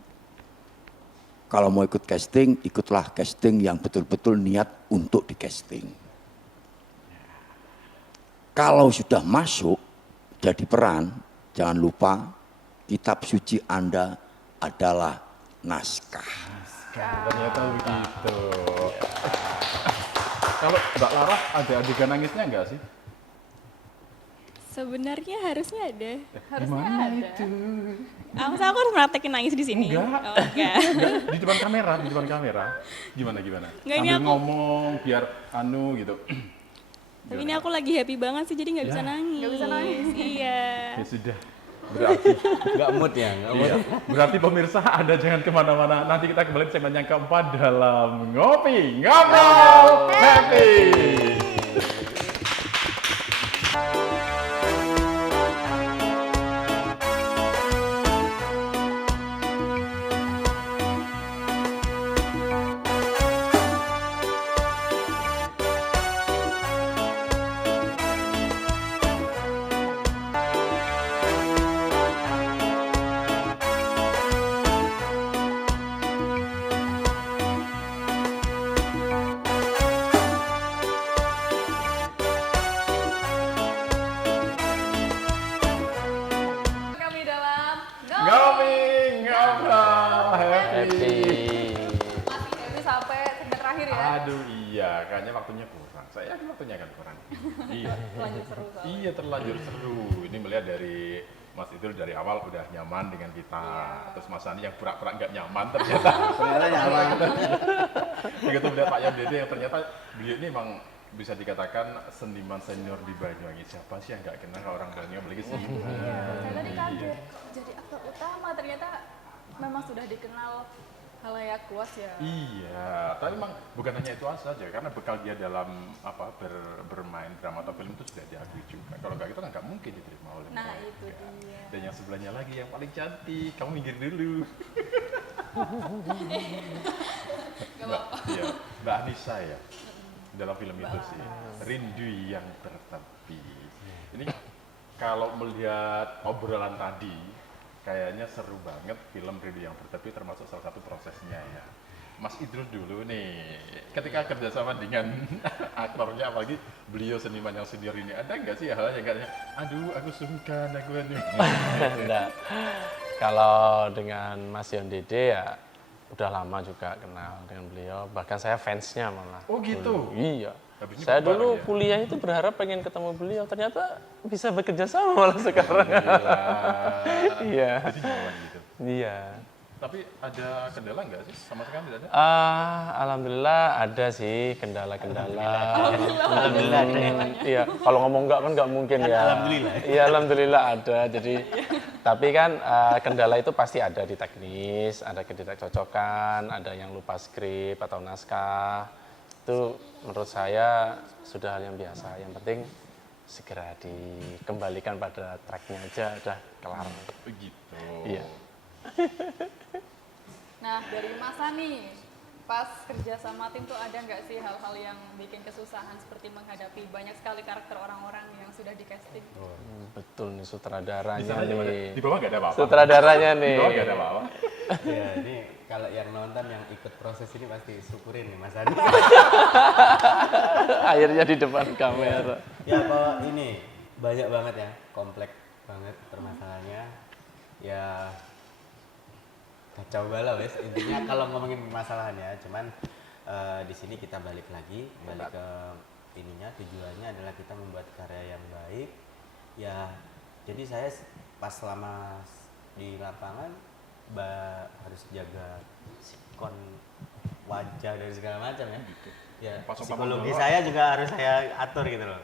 kalau mau ikut casting, ikutlah casting yang betul-betul niat untuk di casting. Kalau sudah masuk jadi peran, jangan lupa kitab suci Anda adalah naskah. Ternyata begitu. Kalau Mbak Lara ada adegan nangisnya nggak sih? Sebenarnya harusnya ada. Harusnya ada. Masa aku harus praktekin nangis di sini? Enggak. Oh, enggak. Di depan kamera. Gimana? Nggak, ini Sambil aku- ngomong biar anu gitu. Tapi ini aku lagi happy banget sih, jadi nggak bisa nangis. Nggak bisa nangis. Iya. Ya sudah. Berarti Nggak mood ya, nggak mood. iya. Berarti pemirsa Anda jangan kemana-mana. Nanti kita kembali di segmen yang keempat dalam Ngopi Ngobrol Happy. Kami dalam Ngopi Ngobrol Happy. Happy. Masih happy sampai segmen terakhir ya. Aduh iya, kayaknya waktunya kurang. Saya yakin waktunya akan kurang. Iya. Lanjut seru soalnya. Iya terlanjur seru. Ini melihat dari Mas Idul dari awal udah nyaman dengan kita. Terus Mas Ani yang pura-pura nggak nyaman ternyata. Ternyata nyaman. Begitu melihat Pak Yan Dede yang ternyata beliau ini memang bisa dikatakan seniman senior di Banyuwangi. Siapa sih yang nggak kenal kalau orang Banyuwangi apalagi sih? Tadi kaget kok jadi aktor utama, ternyata memang sudah dikenal halayak luas ya. Iya, tapi memang bukan hanya itu saja, karena bekal dia dalam apa bermain drama atau film itu sudah diakui juga. Kalau nggak itu kan nggak mungkin diterima oleh Nah, mereka. itu dia. Dan yang sebelahnya lagi yang paling cantik, kamu minggir dulu. Mbak, iya, Mbak Anissa ya, dalam film itu sih, Rindu yang Bertepi. Ini kalau melihat obrolan tadi, kayaknya seru banget film Rindu yang Bertepi, termasuk salah satu prosesnya ya. Mas Idrus dulu nih, ketika kerjasama dengan aktornya, apalagi beliau seniman yang senior ini, ada nggak sih hal yang katanya, aduh aku sungkan, aku ini. Enggak. Kalau dengan Mas Yon Dede ya udah lama juga kenal dengan beliau. Bahkan saya fansnya malah. Oh gitu? Iya. Habisnya Saya bareng dulu ya? kuliah itu berharap pengen ketemu beliau. Ternyata bisa bekerja sama malah sekarang. Iya. Jadi nyaman gitu. Iya. Tapi ada kendala nggak sih? Sama sekali tidak ada? Alhamdulillah ada sih kendala-kendala. Alhamdulillah. Iya, kalau ngomong enggak kan nggak mungkin Kan ya. alhamdulillah. Iya, alhamdulillah ada. Jadi, tapi kan kendala itu pasti ada di teknis, ada ketidakcocokan, ada yang lupa skrip atau naskah. Itu menurut saya sudah hal yang biasa. Yang penting segera dikembalikan pada tracknya aja, udah kelar. Begitu. Iya. Nah, dari Masa nih, pas kerja sama tim tuh ada nggak sih hal-hal yang bikin kesusahan seperti menghadapi banyak sekali karakter orang-orang yang sudah di casting? Betul nih Di sutradaranya sana di mana? nih. Di bawah nggak ada apa-apa. Sutradaranya Di nih. bawah nggak ada apa-apa. Ya, ini kalau yang nonton yang ikut proses ini pasti syukurin nih Mas Adi. Akhirnya di depan kamera. Ya kalau ini banyak banget ya, kompleks banget permasalahannya. Ya kacau balau wes intinya kalau ngomongin permasalahan ya. Cuman di sini kita balik ke ininya, tujuannya adalah kita membuat karya yang baik. Ya jadi saya pas selama di lapangan harus jaga sikon wajah dan segala macam ya. Ya Pas psikologi sama saya juga harus saya atur gitu loh.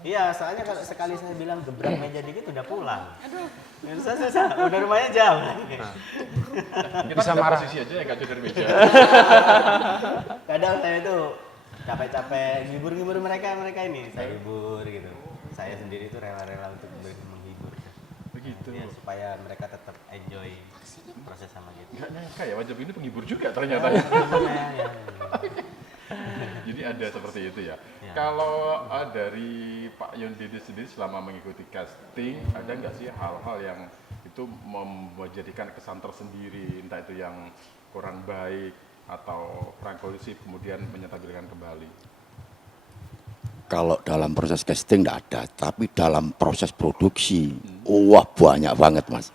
Iya, soalnya kalau sekali saya bilang gebrak meja dikit udah pulang. Aduh. Susah, udah rumahnya jauh. Kita bisa marah. Posisi aja ya nggak jauh dari meja. Kadang saya tuh capek-capek ngibur mereka ini, saya hibur gitu. Saya sendiri tuh rela-rela untuk menghibur. Begitu. Ya, supaya mereka tetap enjoy proses sama gitu. Nggak nyangka ya wajib ini penghibur juga ternyata. Ya. Jadi ada seperti itu ya. Ya. Kalau dari Pak Yon Dede sendiri selama mengikuti casting, ada nggak sih hal-hal yang itu menjadikan kesan tersendiri, entah itu yang kurang baik atau kurang kondusif, kemudian menyetabilkan kembali? Kalau dalam proses casting nggak ada, tapi dalam proses produksi, wah banyak banget mas.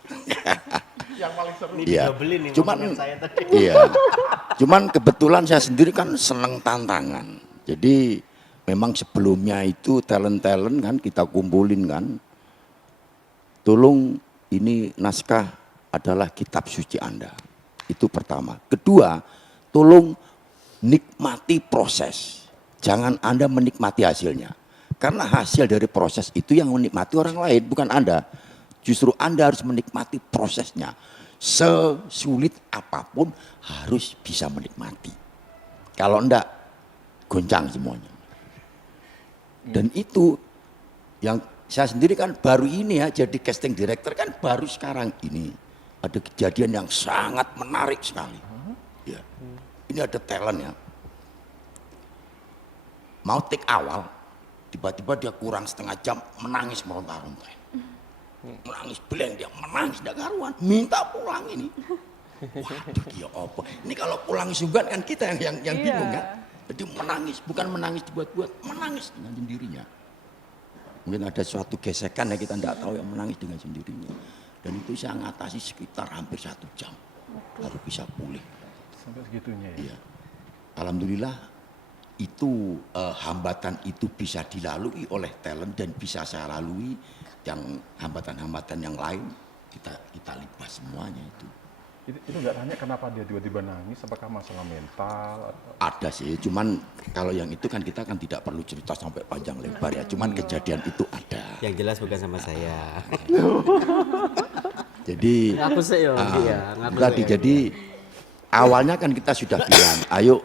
Yang paling seru. Ini Iya. didobelin nih Cuman, ngomongan saya tadi. iya. Cuman kebetulan saya sendiri kan seneng tantangan. Jadi memang sebelumnya itu talent-talent kan kita kumpulin kan. Tolong ini naskah adalah kitab suci Anda. Itu pertama. Kedua, tolong nikmati proses. Jangan Anda menikmati hasilnya. Karena hasil dari proses itu yang menikmati orang lain, bukan Anda. Justru Anda harus menikmati prosesnya. Sesulit apapun harus bisa menikmati. Kalau enggak, goncang semuanya. Dan itu yang saya sendiri kan baru ini ya, jadi casting director kan baru sekarang ini. Ada kejadian yang sangat menarik sekali. Ya. Ini ada talent ya. Mau take awal, tiba-tiba dia kurang setengah jam, menangis meronta-ronta. Menangis beleng dia, menangis tidak karuan, minta pulang ini. Waduh dia apa? Ini kalau pulang sungguhan kan kita yang bingung kan. Jadi menangis, bukan menangis dibuat-buat, menangis dengan sendirinya. Mungkin ada suatu gesekan yang kita tidak tahu yang menangis dengan sendirinya. Dan itu saya ngatasi sekitar hampir 1 jam, baru bisa pulih. Sampai segitunya ya. Iya. Alhamdulillah itu hambatan itu bisa dilalui oleh talent dan bisa saya lalui. Yang hambatan-hambatan yang lain kita libas semuanya itu. Itu nggak tanya kenapa dia tiba-tiba nangis, apakah masalah mental? Ada sih, cuman kalau yang itu kan kita kan tidak perlu cerita sampai panjang lebar ya. Cuman kejadian itu ada. Yang jelas bukan sama saya. Jadi Ngaku sih yo, iya, ngaku tadi sih. jadi awalnya kan kita sudah bilang, ayo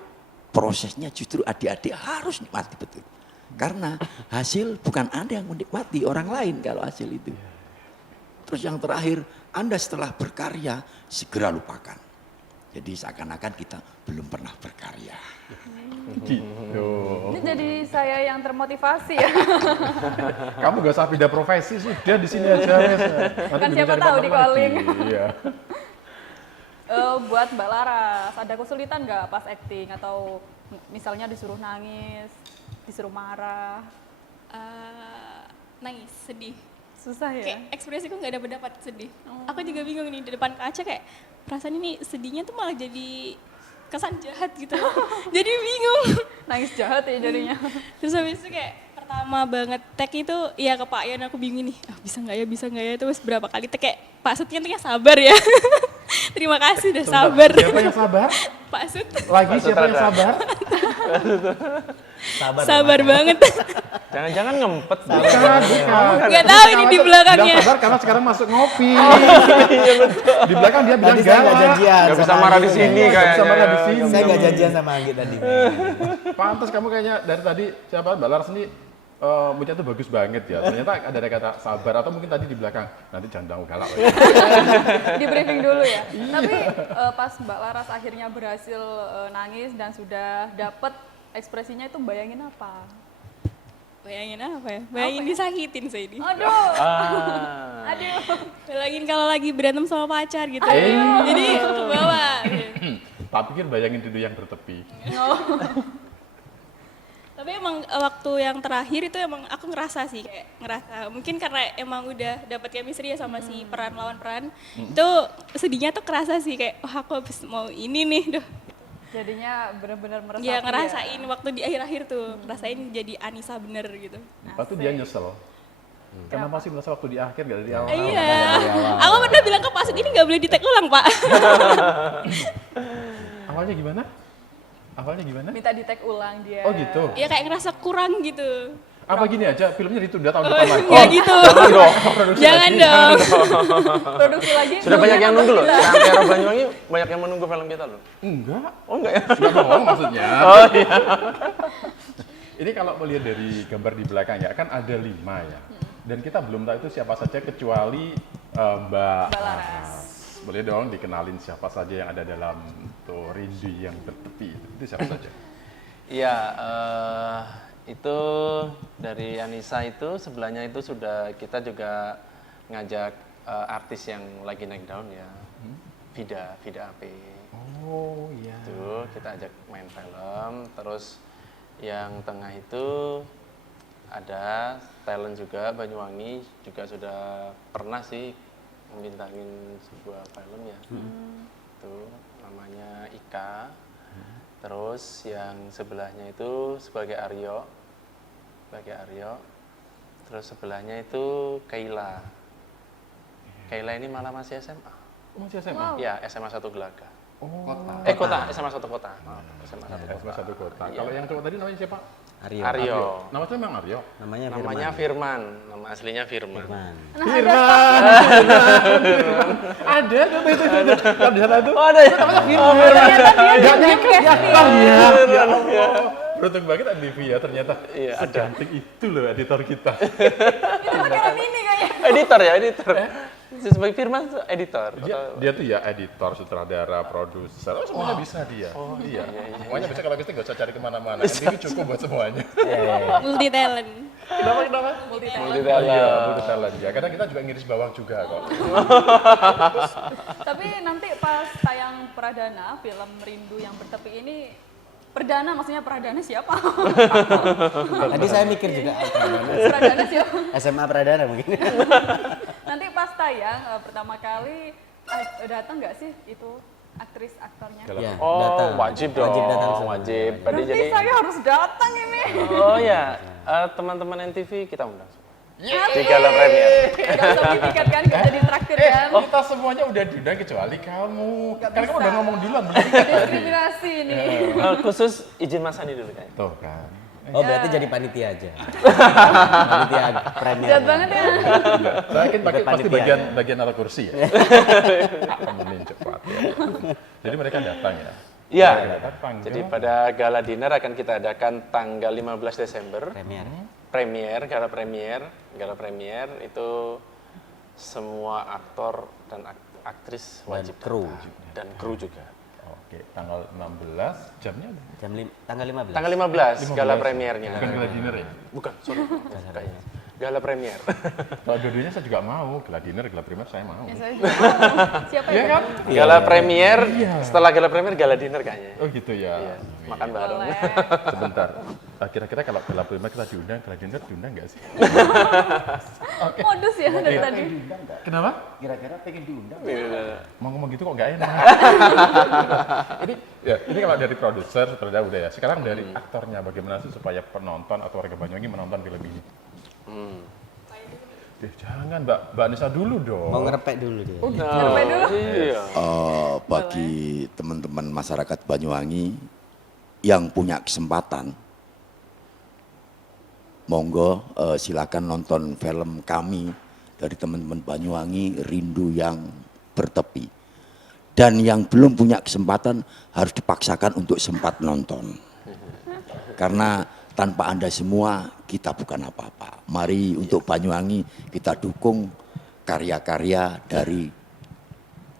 prosesnya justru adik-adik harus nikmati betul. Karena hasil bukan Anda yang menikmati, orang lain kalau hasil itu. Terus yang terakhir, Anda setelah berkarya segera lupakan. Jadi seakan-akan kita belum pernah berkarya. Gitu. Ini jadi saya yang termotivasi ya. Kamu gak usah pindah profesi, sudah di sini aja. Nanti Kan bisa siapa cari tahu partner di calling. lagi. Iya. Buat Mbak Laras, ada kesulitan nggak pas acting atau misalnya disuruh nangis, disuruh marah? Nangis, sedih. Susah ya? Kayak ekspresiku nggak dapat sedih. Aku juga bingung nih di depan kaca kayak perasaan ini sedihnya tuh malah jadi kesan jahat gitu. Jadi bingung. Nangis jahat ya jadinya. Terus habis itu kayak pertama banget tag itu ya ke Pak Yan aku bingung nih, bisa nggak ya, terus berapa kali tag kayak Pak Sutnya tuh sabar ya. Terima kasih udah sabar. Siapa yang sabar? Pak Sut. Lagi siapa yang sabar? Sabar banget. Jangan-jangan ngempet. Bukan. Nggak tahu ini di belakangnya. Bilang sabar karena sekarang masuk ngopi. Di belakang dia bilang Tadi saya nggak galak. janjian. Nggak bisa sama marah di Anggit. sini Nggak bisa marah di kayaknya. sini. Saya nggak janjian sama Anggit tadi. Pantas kamu kayaknya dari tadi siapa Mbak Laras ini moodnya tuh bagus banget ya. Ternyata ada kata sabar atau mungkin tadi di belakang nanti jangan tahu galak. Di briefing dulu ya. Tapi pas Mbak Laras akhirnya berhasil nangis dan sudah dapet ekspresinya itu bayangin apa? Bayangin apa ya? Bayangin disakitin saya ini. Aduh, Ah. aduh. Bayangin kalau lagi berantem sama pacar gitu. Jadi ke bawah. Tak pikir bayangin dulu yang bertepi. Tapi emang waktu yang terakhir itu emang aku ngerasa sih kayak ngerasa mungkin karena emang udah dapet chemistry ya sama si peran lawan peran itu sedihnya tuh kerasa sih kayak wah aku habis mau ini nih duh. Jadinya benar-benar meresapi Ya ngerasain waktu di akhir-akhir tuh ngerasain jadi Anissa bener gitu. Pasti dia nyesel. Kenapa sih merasa waktu di akhir gak dari awal? Iya. Aku pernah bilang ke Pak Sud ini nggak boleh di-tag ulang Pak. Awalnya gimana? Awalnya gimana? Minta di tag ulang dia. Oh gitu. Ya kayak ngerasa kurang gitu. Apa gini aja filmnya ditunda tahun depan lagi? Nggak gitu. Jangan dong. Jangan dong. Produksi lagi. Sudah banyak yang nunggu loh. Gila. Sampai Era Banyuwangi banyak yang menunggu film kita loh. Enggak. Oh enggak ya? Enggak bohong maksudnya. Oh iya. Ini kalau melihat dari gambar di belakang ya, kan ada 5 ya. Dan kita belum tahu itu siapa saja kecuali Mbak Laras. Boleh dong dikenalin siapa saja yang ada dalam tuh rindu yang bertepi. Itu siapa saja? Iya, itu dari Anissa itu sebelahnya itu sudah kita juga ngajak artis yang lagi naik daun ya. Vida AP. Oh iya. Itu kita ajak main film, terus yang tengah itu ada talent juga Banyuwangi juga sudah pernah sih membintangin sebuah film ya. Itu namanya Ika. Terus yang sebelahnya itu sebagai Aryo. Terus sebelahnya itu Kaila. Kaila ini malah masih SMA. Oh, masih SMA? Iya, SMA 1 Gelaga. Oh, Kota, SMA 1 Kota. SMA 1 SMA satu kota. Iya. Kalau yang cowok tadi namanya siapa? Aryo. Nama itu memang Aryo? Namanya Firman. Nama aslinya Firman. Ada tuh itu. Kalau di sana itu. Oh, ada ya? Oh, Ternyata dia Enggak di nyangka ya. casting. Ya Allah. Beruntung banget ada Devi ya ternyata. Iya, ada. Secantik itu loh editor kita. Itu pakai ini kayaknya. Editor ya, editor. Sebagai Firman tuh editor. Dia tuh ya editor, sutradara, produser, semuanya bisa dia. Oh iya. Semuanya bisa kalau kita nggak usah cari kemana-mana. Ini cukup buat semuanya. Multi talent. Kenapa? Multi Oh iya, multi talent ya. Kadang kita juga ngiris bawang juga kok. Tapi nanti pas tayang perdana film Rindu yang Bertepi ini perdana maksudnya perdana siapa? Tadi saya mikir juga Perdana siapa? SMA Pradana mungkin. Nanti pas tayang pertama kali datang nggak sih itu aktris aktornya? Ya, Oh, datang. wajib dong. Wajib datang semua. Wajib. Tadi Berarti jadi saya harus datang ini. oh ya, teman-teman NTV kita undang semua. Di gala premier. Gak usah beli tiket kan, gak jadi traktir kan? Kita semuanya udah diundang kecuali kamu. Karena kamu udah ngomong duluan. beli tiket tadi. Diskriminasi nih. Khusus izin Mas Andi dulu kayaknya. Tuh kan. Oh berarti jadi panitia aja. Panitia premier. Jahat banget ya. Saya yakin pakai Ikut pasti panitia bagian atas kursi ya. Amin cepat ya. Jadi mereka datang ya. Iya. Mereka datang. Jadi pada gala dinner akan kita adakan tanggal 15 Desember. Premier. Gala premier itu semua aktor dan aktris wajib kru. datang. Dan kru juga. Oke, tanggal 16 jamnya Tanggal 15. Tanggal 15 gala premiernya. bukan gala dinner ya. Bukan, sorry. Kayaknya. Gala premier. Kalau dua-duanya saya juga mau, gala dinner, gala primer saya mau. Ya, saya juga mau. Siapa Iya ya? kan? Gala premier, Iya. setelah gala premier gala dinner kayaknya. Oh gitu ya. Iya, makan bareng. Boleh. Sebentar. Kira-kira kalau gala primer kita diundang, gala dinner diundang nggak sih? Modus ya dari tadi. Kenapa? Kira-kira pengen diundang? Mau ngomong gitu kok nggak enak. ini kalau dari produser sutradara udah ya. Sekarang dari aktornya bagaimana sih supaya penonton atau warga Banyuwangi menonton film ini? Jangan Mbak Nisa dulu dong. Mau ngerepek dulu dia. Sampai dulu. Iya. Bagi teman-teman masyarakat Banyuwangi yang punya kesempatan, monggo silakan nonton film kami dari teman-teman Banyuwangi, Rindu yang Bertepi. Dan yang belum punya kesempatan harus dipaksakan untuk sempat nonton. Karena tanpa Anda semua kita bukan apa-apa. Mari untuk Banyuwangi kita dukung karya-karya dari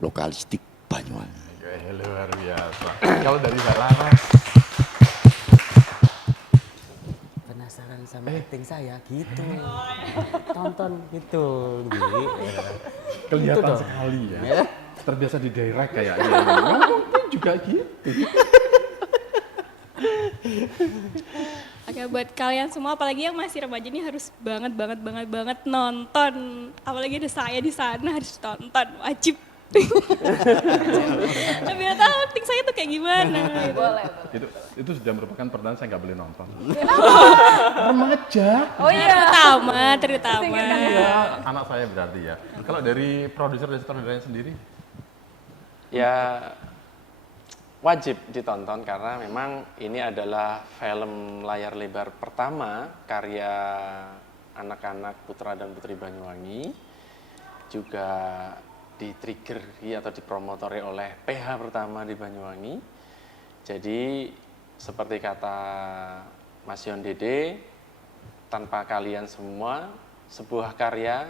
lokalistik Banyuwangi. Luar biasa. Kalau dari Mbak Laras, Penasaran sama acting saya gitu. Tonton gitu. kelihatan sekali ya. Terbiasa di direct kayaknya. Ngomongnya juga gitu. Oke, buat kalian semua, apalagi yang masih remaja ini harus banget nonton. Apalagi ada saya di sana, harus tonton, wajib. Nah, biar tahu acting saya tuh kayak gimana. Boleh. Itu sudah merupakan pertanyaan saya nggak boleh nonton. Remaja. Oh iya. Terutama. Ya, anak saya berarti ya. Kalau dari produser dan sutradaranya sendiri, Ya wajib ditonton karena memang ini adalah film layar lebar pertama karya anak-anak putra dan putri Banyuwangi, juga di-triggeri atau dipromotori oleh PH pertama di Banyuwangi. Jadi seperti kata Mas Yon Dede, tanpa kalian semua sebuah karya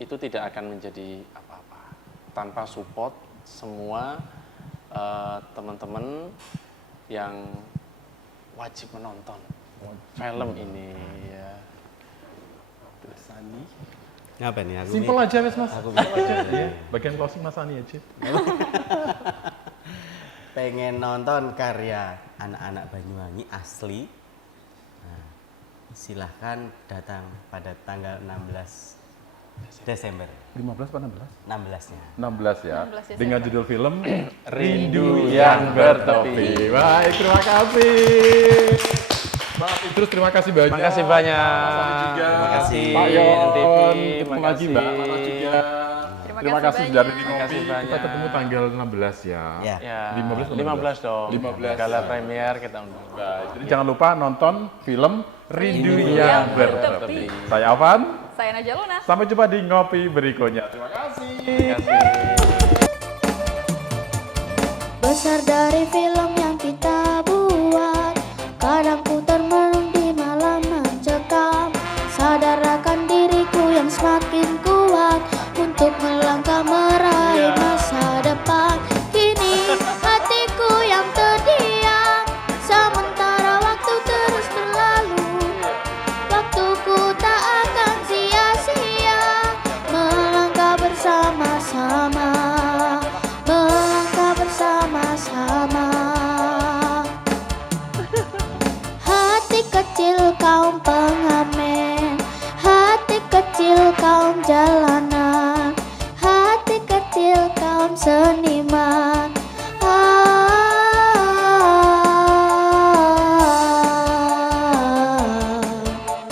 itu tidak akan menjadi apa-apa. Tanpa support semua teman-teman yang wajib menonton film ini ya. Terus Sani. Ngapa nih aku? simpel aja Mas. Aku Simpel aja ya. Bagian closing Mas Ani aja. pengen nonton karya anak-anak Banyuwangi asli. Nah, silahkan datang pada tanggal 16 Desember. 15 apa 16? 16-nya. 16 ya. 16 Desember. Dengan judul film Rindu yang Bertepi. Baik, terima kasih. Mbak Idrus, terima kasih banyak. Terima kasih banyak. Mas Ani juga. Terima kasih, Pak Yon. NTV. Ketemu Terima lagi Mbak kasih. Laras juga. Terima Terima kasih kasih sudah banyak. di Terima Ngopi. kasih Kita banyak. ketemu tanggal 16 ya. Ya. Ya, 15 dong. 15. Gala premier kita undang. Baik, jadi jangan lupa nonton film Rindu Rindu yang yang Bertepi. Bertepi. Saya Avan, Saya Naja Luna. sampai jumpa di Ngopi berikutnya. Terima kasih. Terima kasih. Besar dari film